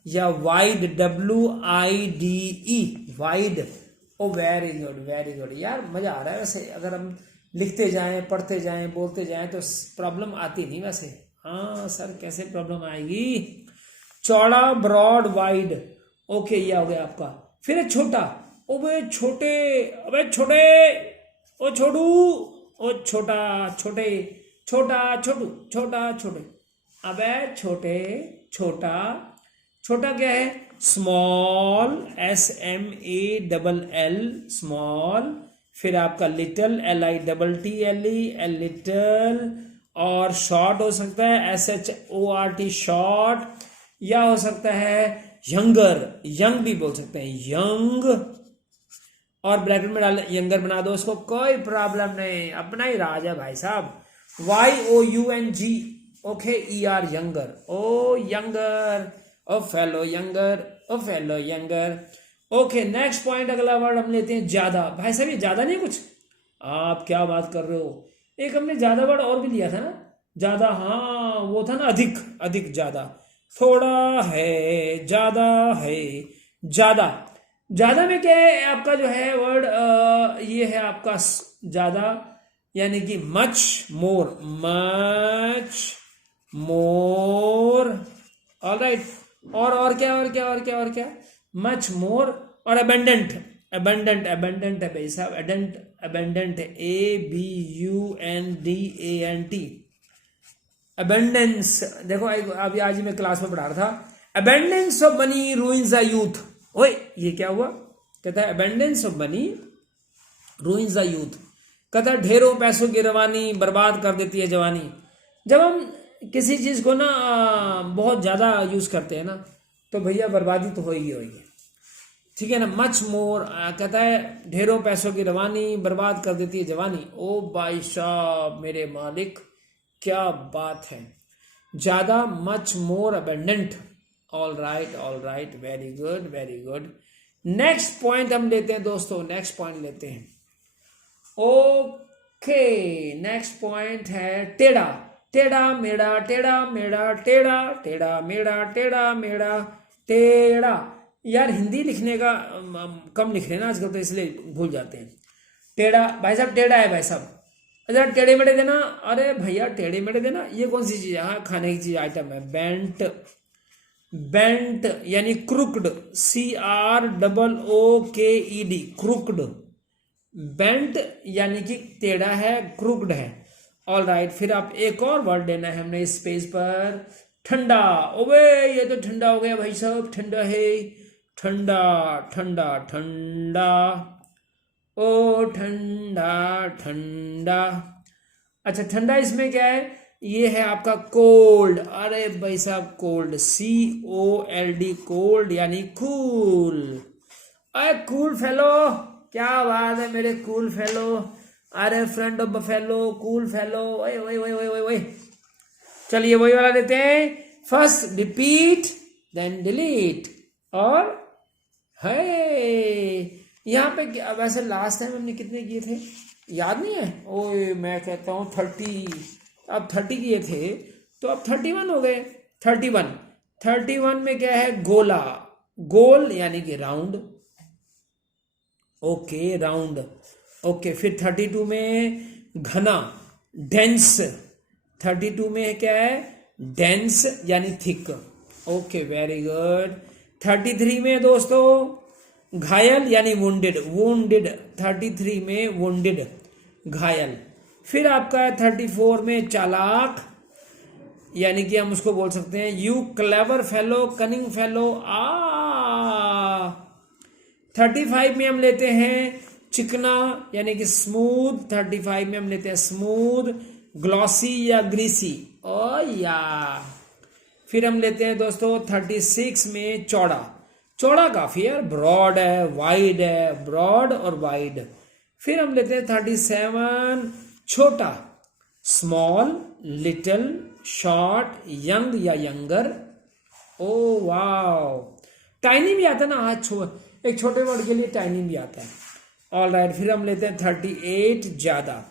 या वाइड, WIDE, वाइड, ओ वेरी गुड, वेरी गुड यार, मजा आ रहा है वैसे, अगर हम लिखते जाएं, पढ़ते जाएं, बोलते जाएं तो प्रॉब्लम आती नहीं वैसे, हाँ सर कैसे प्रॉब्लम आएगी। चौड़ा, ब्रॉड, वाइड, ओके ये हो गया आपका। फिर है छोटा, ओबे छोटे, अबे छोटे, ओ छोटू, ओ छोटा, छोटे, छोटा छोटू, छोटा छोटे, अबे छोटे, छोटा, छोटा क्या है, स्मॉल, SMALL, स्मॉल, फिर आपका लिटिल, LITTLE, लिटिल, और शॉर्ट हो सकता है SHORT, शॉर्ट, या हो सकता है यंगर, यंग भी बोल सकते हैं, यंग, और ब्रैकेट में डाल यंगर बना दो उसको, कोई प्रॉब्लम नहीं, अपना ही राज है भाई साहब, YOUNG, okay ER, younger, oh younger, oh fellow younger, oh fellow younger. Okay, next point, अगला वर्ड हम लेते हैं ज्यादा, भाई साहब ये ज्यादा नहीं कुछ, आप क्या बात कर रहे हो, एक हमने ज्यादा वर्ड और भी लिया था ना, ज्यादा, हाँ वो था ना अधिक, अधिक, ज्यादा, थोड़ा है, ज्यादा है, ज्यादा, ज्यादा में क्या है आपका जो है वर्ड, ये है आपका ज्यादा, यानी कि much more, much more. Alright, और क्या, मच मोर। और अबेंडेंट, अबेंडेंट है भाई साहब, अबेंडेंट है, ABUNDANT, अबेंडेंस। देखो अभी आज ही मैं क्लास में पढ़ा रहा था, abundance of money ruins the youth. ओए ये क्या हुआ, कहता है abundance of money ruins the youth, कहता है ढेरों पैसों की रवानी बर्बाद कर देती है जवानी। जब हम किसी चीज को ना बहुत ज्यादा यूज करते हैं ना, तो भैया बर्बादी तो होगी होगी, ठीक है ना। मच मोर कहता है ढेरों पैसों की रवानी बर्बाद कर देती है जवानी। ओ भाई साहब मेरे मालिक, क्या बात है, ज्यादा, much more, abundant. All right, very good. Next point हम लेते हैं दोस्तों, नेक्स्ट पॉइंट लेते हैं। ओके, नेक्स्ट पॉइंट है टेढ़ा, टेढ़ा मेढ़ा, टेढ़ा मेढ़ा, टेढ़ा टेढ़ा मेढ़ा, टेढ़ा मेढ़ा, टेढ़ा। यार हिंदी लिखने का कम लिख रहे हैं ना आजकल, तो इसलिए भूल जाते हैं। टेढ़ा भाई साहब, टेढ़ा है भाई साहब, अच्छा टेढ़े मेढ़े देना। अरे भैया टेढ़े मेढ़े देना, ये कौन सी चीज है, हाँ खाने की चीज आइटम है। बेंट, बेंट यानी क्रुक्ड, CROOKED, क्रुक्ड। बेंट यानी कि टेढ़ा है, क्रुक्ड है। ऑल राइट, फिर आप एक और वर्ड लेना है हमने इस पेज पर, ठंडा। ओवे ये तो ठंडा हो गया भाई साहब, ठंडा है, ठंडा ठंडा ठंडा, ओ ठंडा ठंडा। अच्छा ठंडा इसमें क्या है, ये है आपका कोल्ड। अरे भाई साहब कोल्ड, COLD, कोल्ड यानी कूल। अरे कूल फेलो, क्या बात है मेरे कूल फेलो, अरे friend of buffalo, cool fellow. ओए ओए ओए ओए ओए, चलिए वही वाला लेते हैं, फर्स्ट रिपीट देन डिलीट। और है यहाँ पे वैसे लास्ट टाइम हमने कितने किए थे याद नहीं है, ओए मैं कहता हूँ 30, अब 30 किए थे तो अब 31 हो गए। 31 में क्या है, गोला, गोल यानी कि राउंड, ओके राउंड। ओके फिर 32 में घना, डेंस, 32 में क्या है, डेंस यानी थिक, ओके वेरी गुड। 33 में दोस्तों घायल यानी वुंडेड, वुंडेड, 33 में वुंडेड, घायल। फिर आपका है 34 में चालाक, यानी कि हम उसको बोल सकते हैं you clever fellow, cunning fellow. 35 में हम लेते हैं चिकना यानी कि स्मूथ, 35 में हम लेते हैं स्मूथ, ग्लॉसी या ग्रीसी, ओ या। फिर हम लेते हैं दोस्तों 36 में चौड़ा, चौड़ा काफी है, ब्रॉड है, वाइड है, ब्रॉड और वाइड। फिर हम लेते हैं 37 छोटा, स्मॉल, लिटिल, शॉर्ट, यंग या यंगर। ओ वाओ, टाइनी भी आता है ना, हाँ एक छोटे वर्ड के लिए टाइनी भी आता है। ऑल राइट, फिर हम लेते हैं 38 ज्यादा,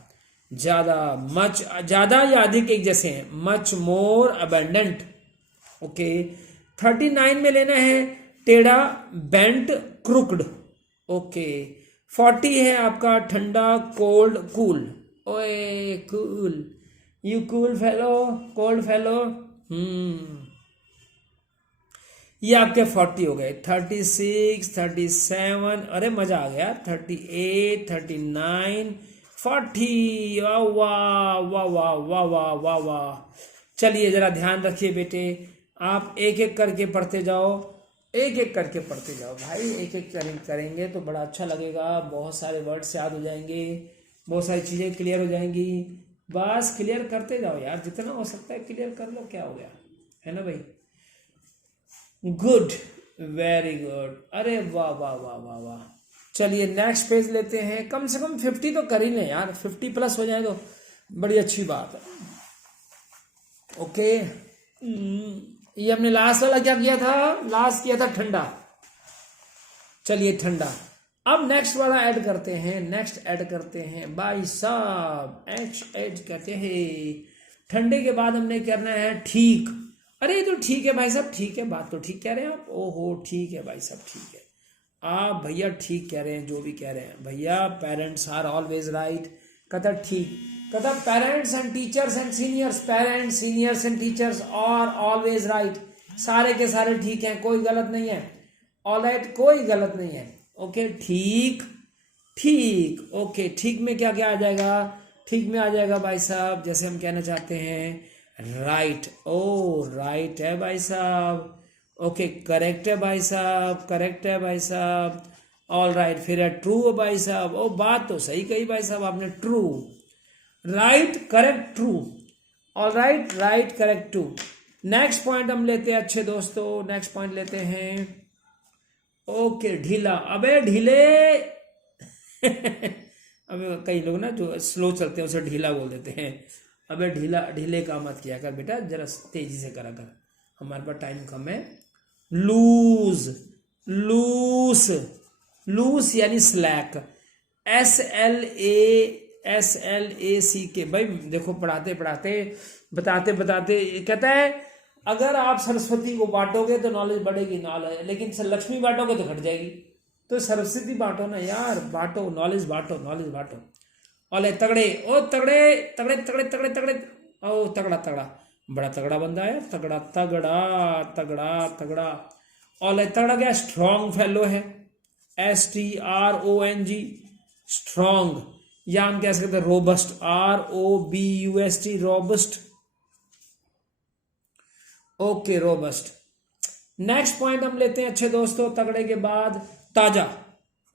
ज्यादा, मच, ज्यादा या अधिक एक जैसे हैं, मच मोर, अबेंडेंट, ओके। 39 में लेना है टेढ़ा, बेंट, क्रुक्ड, ओके। 40 है आपका ठंडा, कोल्ड, कूल, ओए cool, you cool fellow, cold fellow. ये आपके 40 हो गए। 36, 37, अरे मजा आ गया, 38, 39, 40, वाह वाह वाह वाह वाह वाह वाह वाह। चलिए जरा ध्यान रखिए बेटे, आप एक एक करके पढ़ते जाओ, एक एक करके पढ़ते जाओ भाई, एक एक करेंगे तो बड़ा अच्छा लगेगा, बहुत सारे वर्ड्स याद हो जाएंगे, बहुत सारी चीज़ें क्लियर हो जाएंगी। बस क्लियर करते जाओ यार, जितना हो सकता है क्लियर कर लो, क्या हो गया, है ना भाई। गुड, वेरी गुड, अरे वाह वाह वाह वाह वाह। चलिए नेक्स्ट पेज लेते हैं, कम से कम 50 तो कर ही लें यार, 50 प्लस हो जाए तो बड़ी अच्छी बात है। ओके, ये हमने लास्ट वाला क्या किया था, लास्ट किया था ठंडा। चलिए ठंडा, अब नेक्स्ट वाला ऐड करते हैं, नेक्स्ट ऐड करते हैं भाई साहब, एच कहते हैं। ठंडे के बाद हमने करना है ठीक। अरे ये तो ठीक है भाई साहब, ठीक है, बात तो ठीक कह रहे हैं आप, ओहो ठीक है भाई साहब, ठीक है। आप भैया ठीक कह रहे हैं जो भी कह रहे हैं भैया, पेरेंट्स आर ऑलवेज राइट। कहता ठीक, कहता parents and teachers and seniors, parents seniors and teachers are always right, सारे के सारे ठीक हैं, कोई गलत नहीं है। ऑलराइट, कोई गलत नहीं है। ओके, ठीक ठीक। ओके, ठीक में क्या क्या आ जाएगा? ठीक में आ जाएगा भाई साहब, जैसे हम कहना चाहते हैं राइट। ओ राइट है भाई साहब। ओके, करेक्ट है भाई साहब, करेक्ट है भाई साहब। ऑल राइट, फिर है ट्रू है भाई साहब। ओ बात तो सही कही भाई साहब आपने, true, right, correct, true. All right, right, correct, true. Next point हम लेते हैं अच्छे दोस्तों, नेक्स्ट पॉइंट लेते हैं। ओके, ढीला। अबे ढीले अब कई लोग ना जो स्लो चलते हैं उसे ढीला बोल देते हैं। अबे ढीला, ढीले का मत किया कर बेटा, जरा तेजी से करा कर, हमारे पास टाइम कम है। लूज, लूस, लूस यानी स्लैक, SLAC। भाई देखो, पढ़ाते पढ़ाते बताते बताते कहता है अगर आप सरस्वती को बांटोगे तो नॉलेज बढ़ेगी, नॉलेज, लेकिन लक्ष्मी बांटोगे तो घट जाएगी। तो सरस्वती बांटो ना यार, बांटो, नॉलेज बांटो, नॉलेज बांटो। ओले तगड़े, ओ तगड़े तगड़े तगड़े तगड़े तगड़े, ओ तगड़ा तगड़ा, बड़ा तगड़ा बंदा है, तगड़ा तगड़ा तगड़ा तगड़ा। ओले तगड़ा क्या? स्ट्रॉन्ग फेलो है, STRONG, स्ट्रॉन्ग। या हम कह सकते हैं robust, ROBUST, robust. Okay, robust. Next point हम लेते हैं अच्छे दोस्तों, तगड़े के बाद ताजा।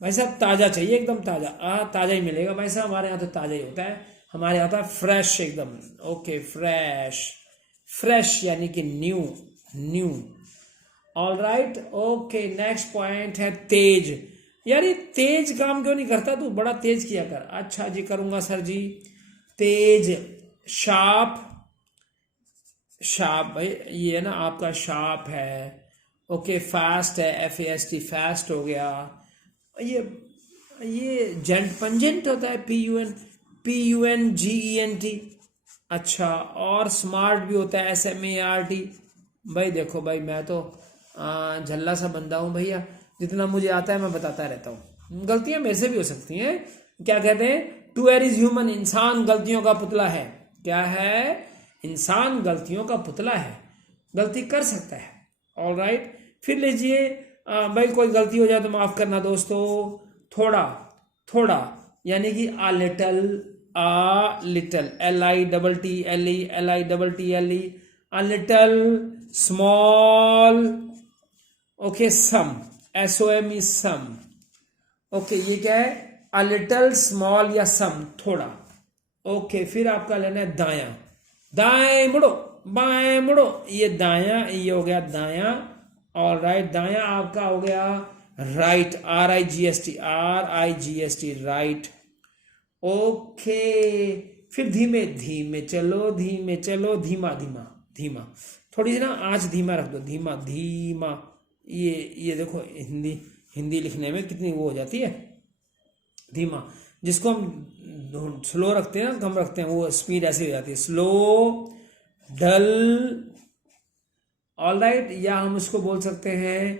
भाई साहब ताजा चाहिए, एकदम ताजा। ताजा ही मिलेगा भाई साहब, हमारे यहाँ तो ताजा ही होता है, हमारे यहाँ होता है फ्रेश एकदम। ओके, फ्रेश, फ्रेश यानी कि new, new. All right, okay. Next point है तेज। यार ये तेज काम क्यों नहीं करता तू, बड़ा तेज किया कर। अच्छा जी, करूंगा सर जी। तेज, शार्प, शार्प भाई ये है ना आपका, शार्प है। ओके, फास्ट है, FAST, फास्ट हो गया। ये जेंट, पंजेंट होता है, PUNGENT। अच्छा, और स्मार्ट भी होता है, SMART। भाई देखो भाई, मैं तो झल्ला सा बंदा हूँ भैया, जितना मुझे आता है मैं बताता रहता हूँ, गलतियां मेरे से भी हो सकती हैं। क्या कहते हैं? टू एयर इज ह्यूमन, इंसान गलतियों का पुतला है। क्या है? इंसान गलतियों का पुतला है, गलती कर सकता है। ऑल राइट, फिर लीजिए भाई, कोई गलती हो जाए तो माफ करना दोस्तों। थोड़ा, थोड़ा यानी कि a little, LITTLE, a little, small। Okay, some, SOME, some. Okay, ये क्या है? a little, small या सम, थोड़ा। ओके, फिर आपका लेना है दायां। दाएं मुड़ो, बाएं मुड़ो, ये दायां, ये हो गया दायां। ऑल राइट, दायां आपका हो गया राइट, RIGST, राइट। ओके, फिर धीमे धीमे चलो, धीमे चलो, धीमा धीमा धीमा, थोड़ी सी ना आंच धीमा रख दो, धीमा धीमा। ये देखो, हिंदी लिखने में कितनी वो हो जाती है, धीमा। जिसको हम स्लो रखते हैं ना, कम रखते हैं, वो स्पीड ऐसी हो जाती है, स्लो, डल। ऑल राइट, या हम उसको बोल सकते हैं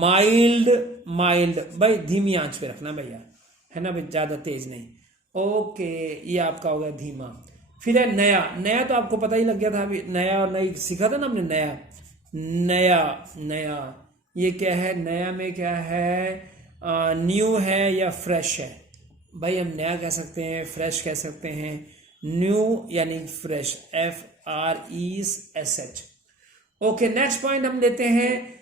माइल्ड, माइल्ड। भाई धीमी आंच पे रखना भैया, है ना भाई, ज्यादा तेज नहीं। ओके, ये आपका हो गया धीमा। फिर है नया। नया तो आपको पता ही लग गया था अभी, नया और नई सीखा था ना हमने, नया, नया, नया। ये क्या है? नया में क्या है? न्यू है या फ्रेश है? भाई हम नया कह सकते हैं, फ्रेश कह सकते हैं। न्यू यानी fresh, FRESH। Okay, next point हम लेते हैं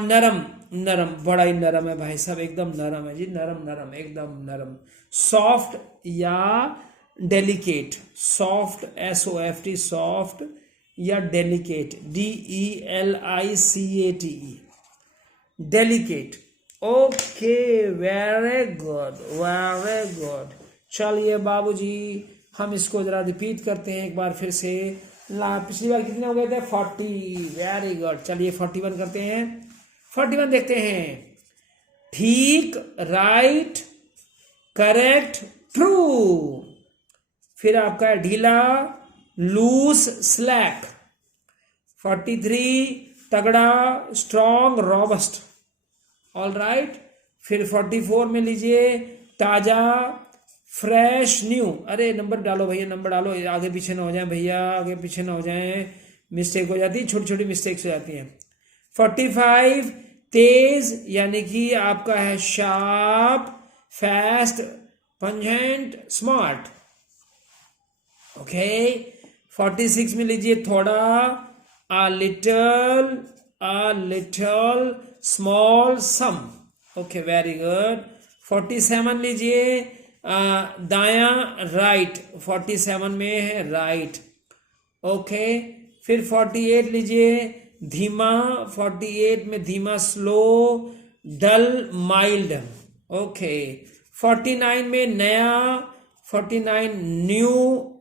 नरम। नरम, बड़ा ही नरम है भाई साहब, एकदम नरम है जी, नरम नरम, एकदम नरम। सॉफ्ट या डेलिकेट, सॉफ्ट, SOFT, सॉफ्ट या delicate, DELICATE, delicate. Okay, very good, very good. चलिए बाबूजी, हम इसको जरा रिपीट करते हैं एक बार फिर से। पिछली बार कितने हो गए थे? 40। Very good. चलिए 41 करते हैं। 41 देखते हैं। ठीक, राइट, करेक्ट, ट्रू। फिर आपका ढीला, लूस, स्लैक। 43 तगड़ा, स्ट्रॉन्ग, रॉबस्ट। ऑल राइट, फिर 44 में लीजिए ताजा, फ्रेश, न्यू। अरे नंबर डालो भैया, नंबर डालो, आगे पीछे ना हो जाए भैया, आगे पीछे ना हो जाए, मिस्टेक हो जाती है, छोटी छोटी मिस्टेक्स हो जाती हैं। 45 तेज, यानी कि आपका है sharp, fast, pungent, smart. Okay. 46 में लीजिए थोड़ा, a little, small, some। Okay, very good. 47 लीजिए दाया, राइट। 47 में है राइट। ओके। फिर 48 लीजिए धीमा, 48 में धीमा, स्लो, डल, माइल्ड। ओके। 49 में नया, 49 न्यू,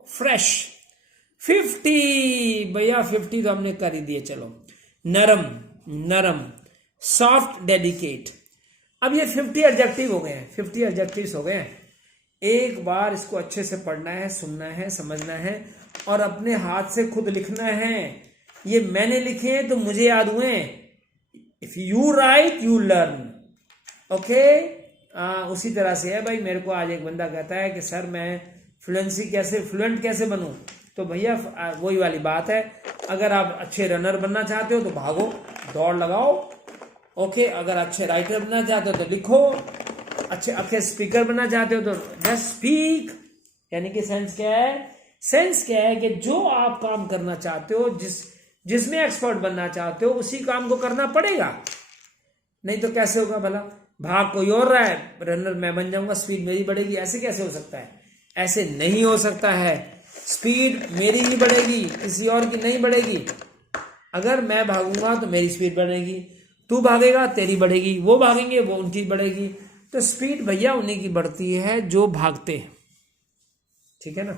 फ्रेश। 50 भैया, 50 तो हमने कर ही दिए, चलो। नरम, नरम, सॉफ्ट, डेलिकेट। अब ये 50 एडजेक्टिव हो गए हैं, 50 एडजेक्टिव्स हो गए हैं। एक बार इसको अच्छे से पढ़ना है, सुनना है, समझना है और अपने हाथ से खुद लिखना है। ये मैंने लिखे हैं तो मुझे याद हुए। If you right you learn. Okay. उसी तरह से है भाई। मेरे को आज एक बंदा कहता है कि सर मैं फ्लुएंट कैसे बनूं, तो भैया वही वाली बात है। अगर आप अच्छे रनर बनना चाहते हो तो भागो, दौड़ लगाओ। ओके। अगर अच्छे राइटर बनना चाहते हो तो लिखो, अच्छे स्पीकर बनना चाहते हो तो जस्ट स्पीक। यानी कि सेंस क्या है? सेंस क्या है कि जो आप काम करना चाहते हो, जिसमें एक्सपर्ट बनना चाहते हो, उसी काम को करना पड़ेगा। नहीं तो कैसे होगा भला? भाग कोई और रहा है, रनर मैं बन जाऊंगा, स्पीड मेरी बढ़ेगी, ऐसे कैसे हो सकता है? ऐसे नहीं हो सकता है। स्पीड मेरी ही बढ़ेगी, किसी और की नहीं बढ़ेगी। अगर मैं भागूंगा तो मेरी स्पीड बढ़ेगी, तू भागेगा तेरी बढ़ेगी, वो भागेंगे वो उनकी बढ़ेगी। तो स्पीड भैया उन्हीं की बढ़ती है जो भागते हैं। ठीक है ना?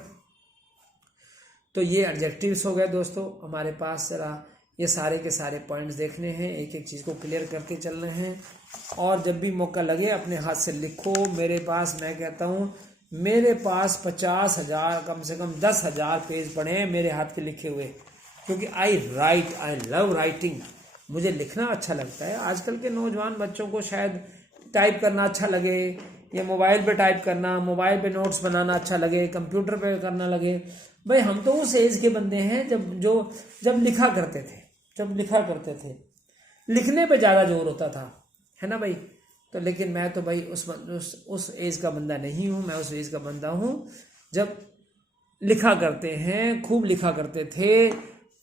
तो ये एडजेक्टिव्स हो गए दोस्तों हमारे पास। जरा ये सारे के सारे पॉइंट्स देखने हैं, एक एक चीज़ को क्लियर करके चलना है। और जब भी मौका लगे अपने हाथ से लिखो। मेरे पास, मैं कहता हूँ मेरे पास 50,000 कम से कम 10,000 पेज पड़े हैं मेरे हाथ के लिखे हुए। क्योंकि आई लव राइटिंग। मुझे लिखना अच्छा लगता है। आजकल के नौजवान बच्चों को शायद टाइप करना अच्छा लगे, या मोबाइल पे टाइप करना, मोबाइल पे नोट्स बनाना अच्छा लगे, कंप्यूटर पे करना लगे। भाई हम तो उस एज के बंदे हैं जब लिखा करते थे। लिखने पे ज़्यादा जोर होता था, है ना भाई? तो लेकिन मैं तो भाई उस एज का बंदा नहीं हूँ। मैं उस एज का बंदा हूँ जब लिखा करते हैं, खूब लिखा करते थे।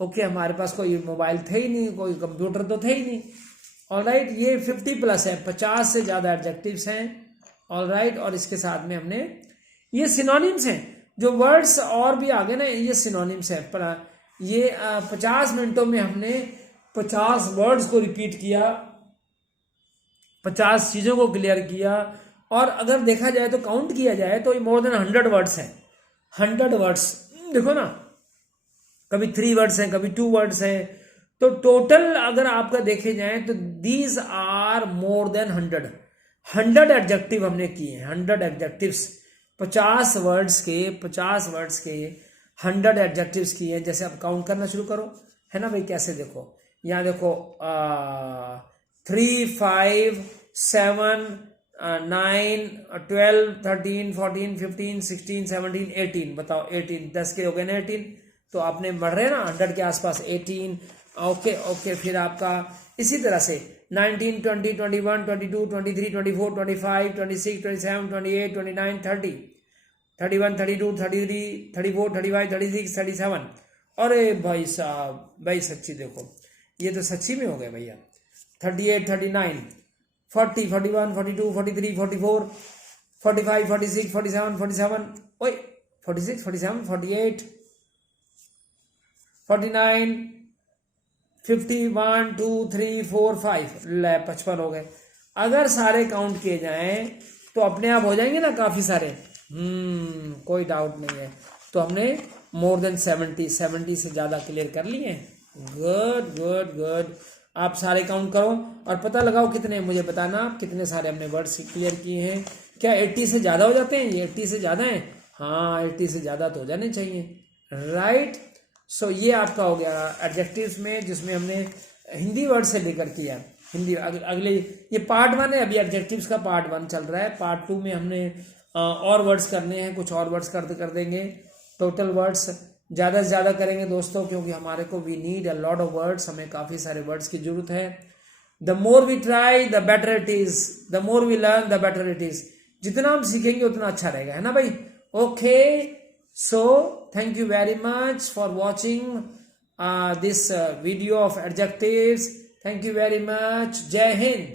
ओके। हमारे पास कोई मोबाइल थे ही नहीं, कोई कंप्यूटर तो थे ही नहीं। ऑलराइट। ये 50+ है, 50 से ज़्यादा एडजेक्टिव्स हैं। ऑलराइट। और इसके साथ में हमने ये सिनोनिम्स हैं। जो वर्ड्स और भी आगे ना, ये सिनोनिम्स है। ये 50 मिनटों में हमने 50 वर्ड्स को रिपीट किया, 50 चीज़ों को क्लियर किया। और अगर देखा जाए तो काउंट किया जाए तो ये मोर देन 100 वर्ड्स हैं। 100 वर्ड्स देखो ना, कभी 3 वर्ड्स हैं, कभी 2 वर्ड्स हैं। तो टोटल अगर आपका देखे जाए तो these are more than 100 adjective हमने किए हैं। 100 एडजेक्टिव्स, 50 वर्ड्स के 100 एडजेक्टिव्स किए हैं। जैसे आप काउंट करना शुरू करो, है ना भाई? कैसे देखो, यहाँ देखो 3, 5, 7, 9, 12, 13, 14, 15, 16, 17, 18। बताओ 18, 10 के हो गए ना 18। तो आपने बढ़ रहे ना 100 के आसपास 18। ओके। फिर आपका इसी तरह से 19, 20, 21, 22, 23, 24, 25, 26, 27, 28, 29, 30, 31, 32, 33, 34, 35, 36, 37। अरे भाई साहब, भाई सच्ची देखो, ये तो सच्ची में हो गए भैया। 38, 39, 40, 41, 42, 43, 44, 45, 46, 47, 47, ओए 46, 47, 48, 49, 50, 1, 2, 3, 4, 5, 55 हो गए। अगर सारे काउंट किए जाएं तो अपने आप हो जाएंगे ना काफी सारे। कोई डाउट नहीं है। तो हमने मोर देन 70 से ज्यादा क्लियर कर लिए हैं। गुड। आप सारे काउंट करो और पता लगाओ कितने, मुझे बताना कितने सारे हमने वर्ड्स क्लियर किए हैं। क्या 80 से ज्यादा हो जाते हैं? ये 80 से ज्यादा है। हाँ, 80 से ज्यादा तो हो जाने चाहिए। राइट। सो ये आपका हो गया एडजेक्टिव्स में, जिसमें हमने हिंदी वर्ड से लेकर किया। हिंदी अगले ये पार्ट 1 है, अभी एडजेक्टिव्स का पार्ट 1 चल रहा है। पार्ट 2 में हमने और वर्ड्स करने हैं, कुछ और वर्ड्स कर देंगे। टोटल वर्ड्स ज़्यादा से ज़्यादा करेंगे दोस्तों, क्योंकि हमारे को we need a lot of words, हमें काफ़ी सारे वर्ड्स की जरूरत है। The more we try the better it is, the more we learn the better it is. जितना हम सीखेंगे उतना अच्छा रहेगा, है ना भाई। Okay, so thank you very much for watching this video of adjectives. Thank you very much. Jai Hind.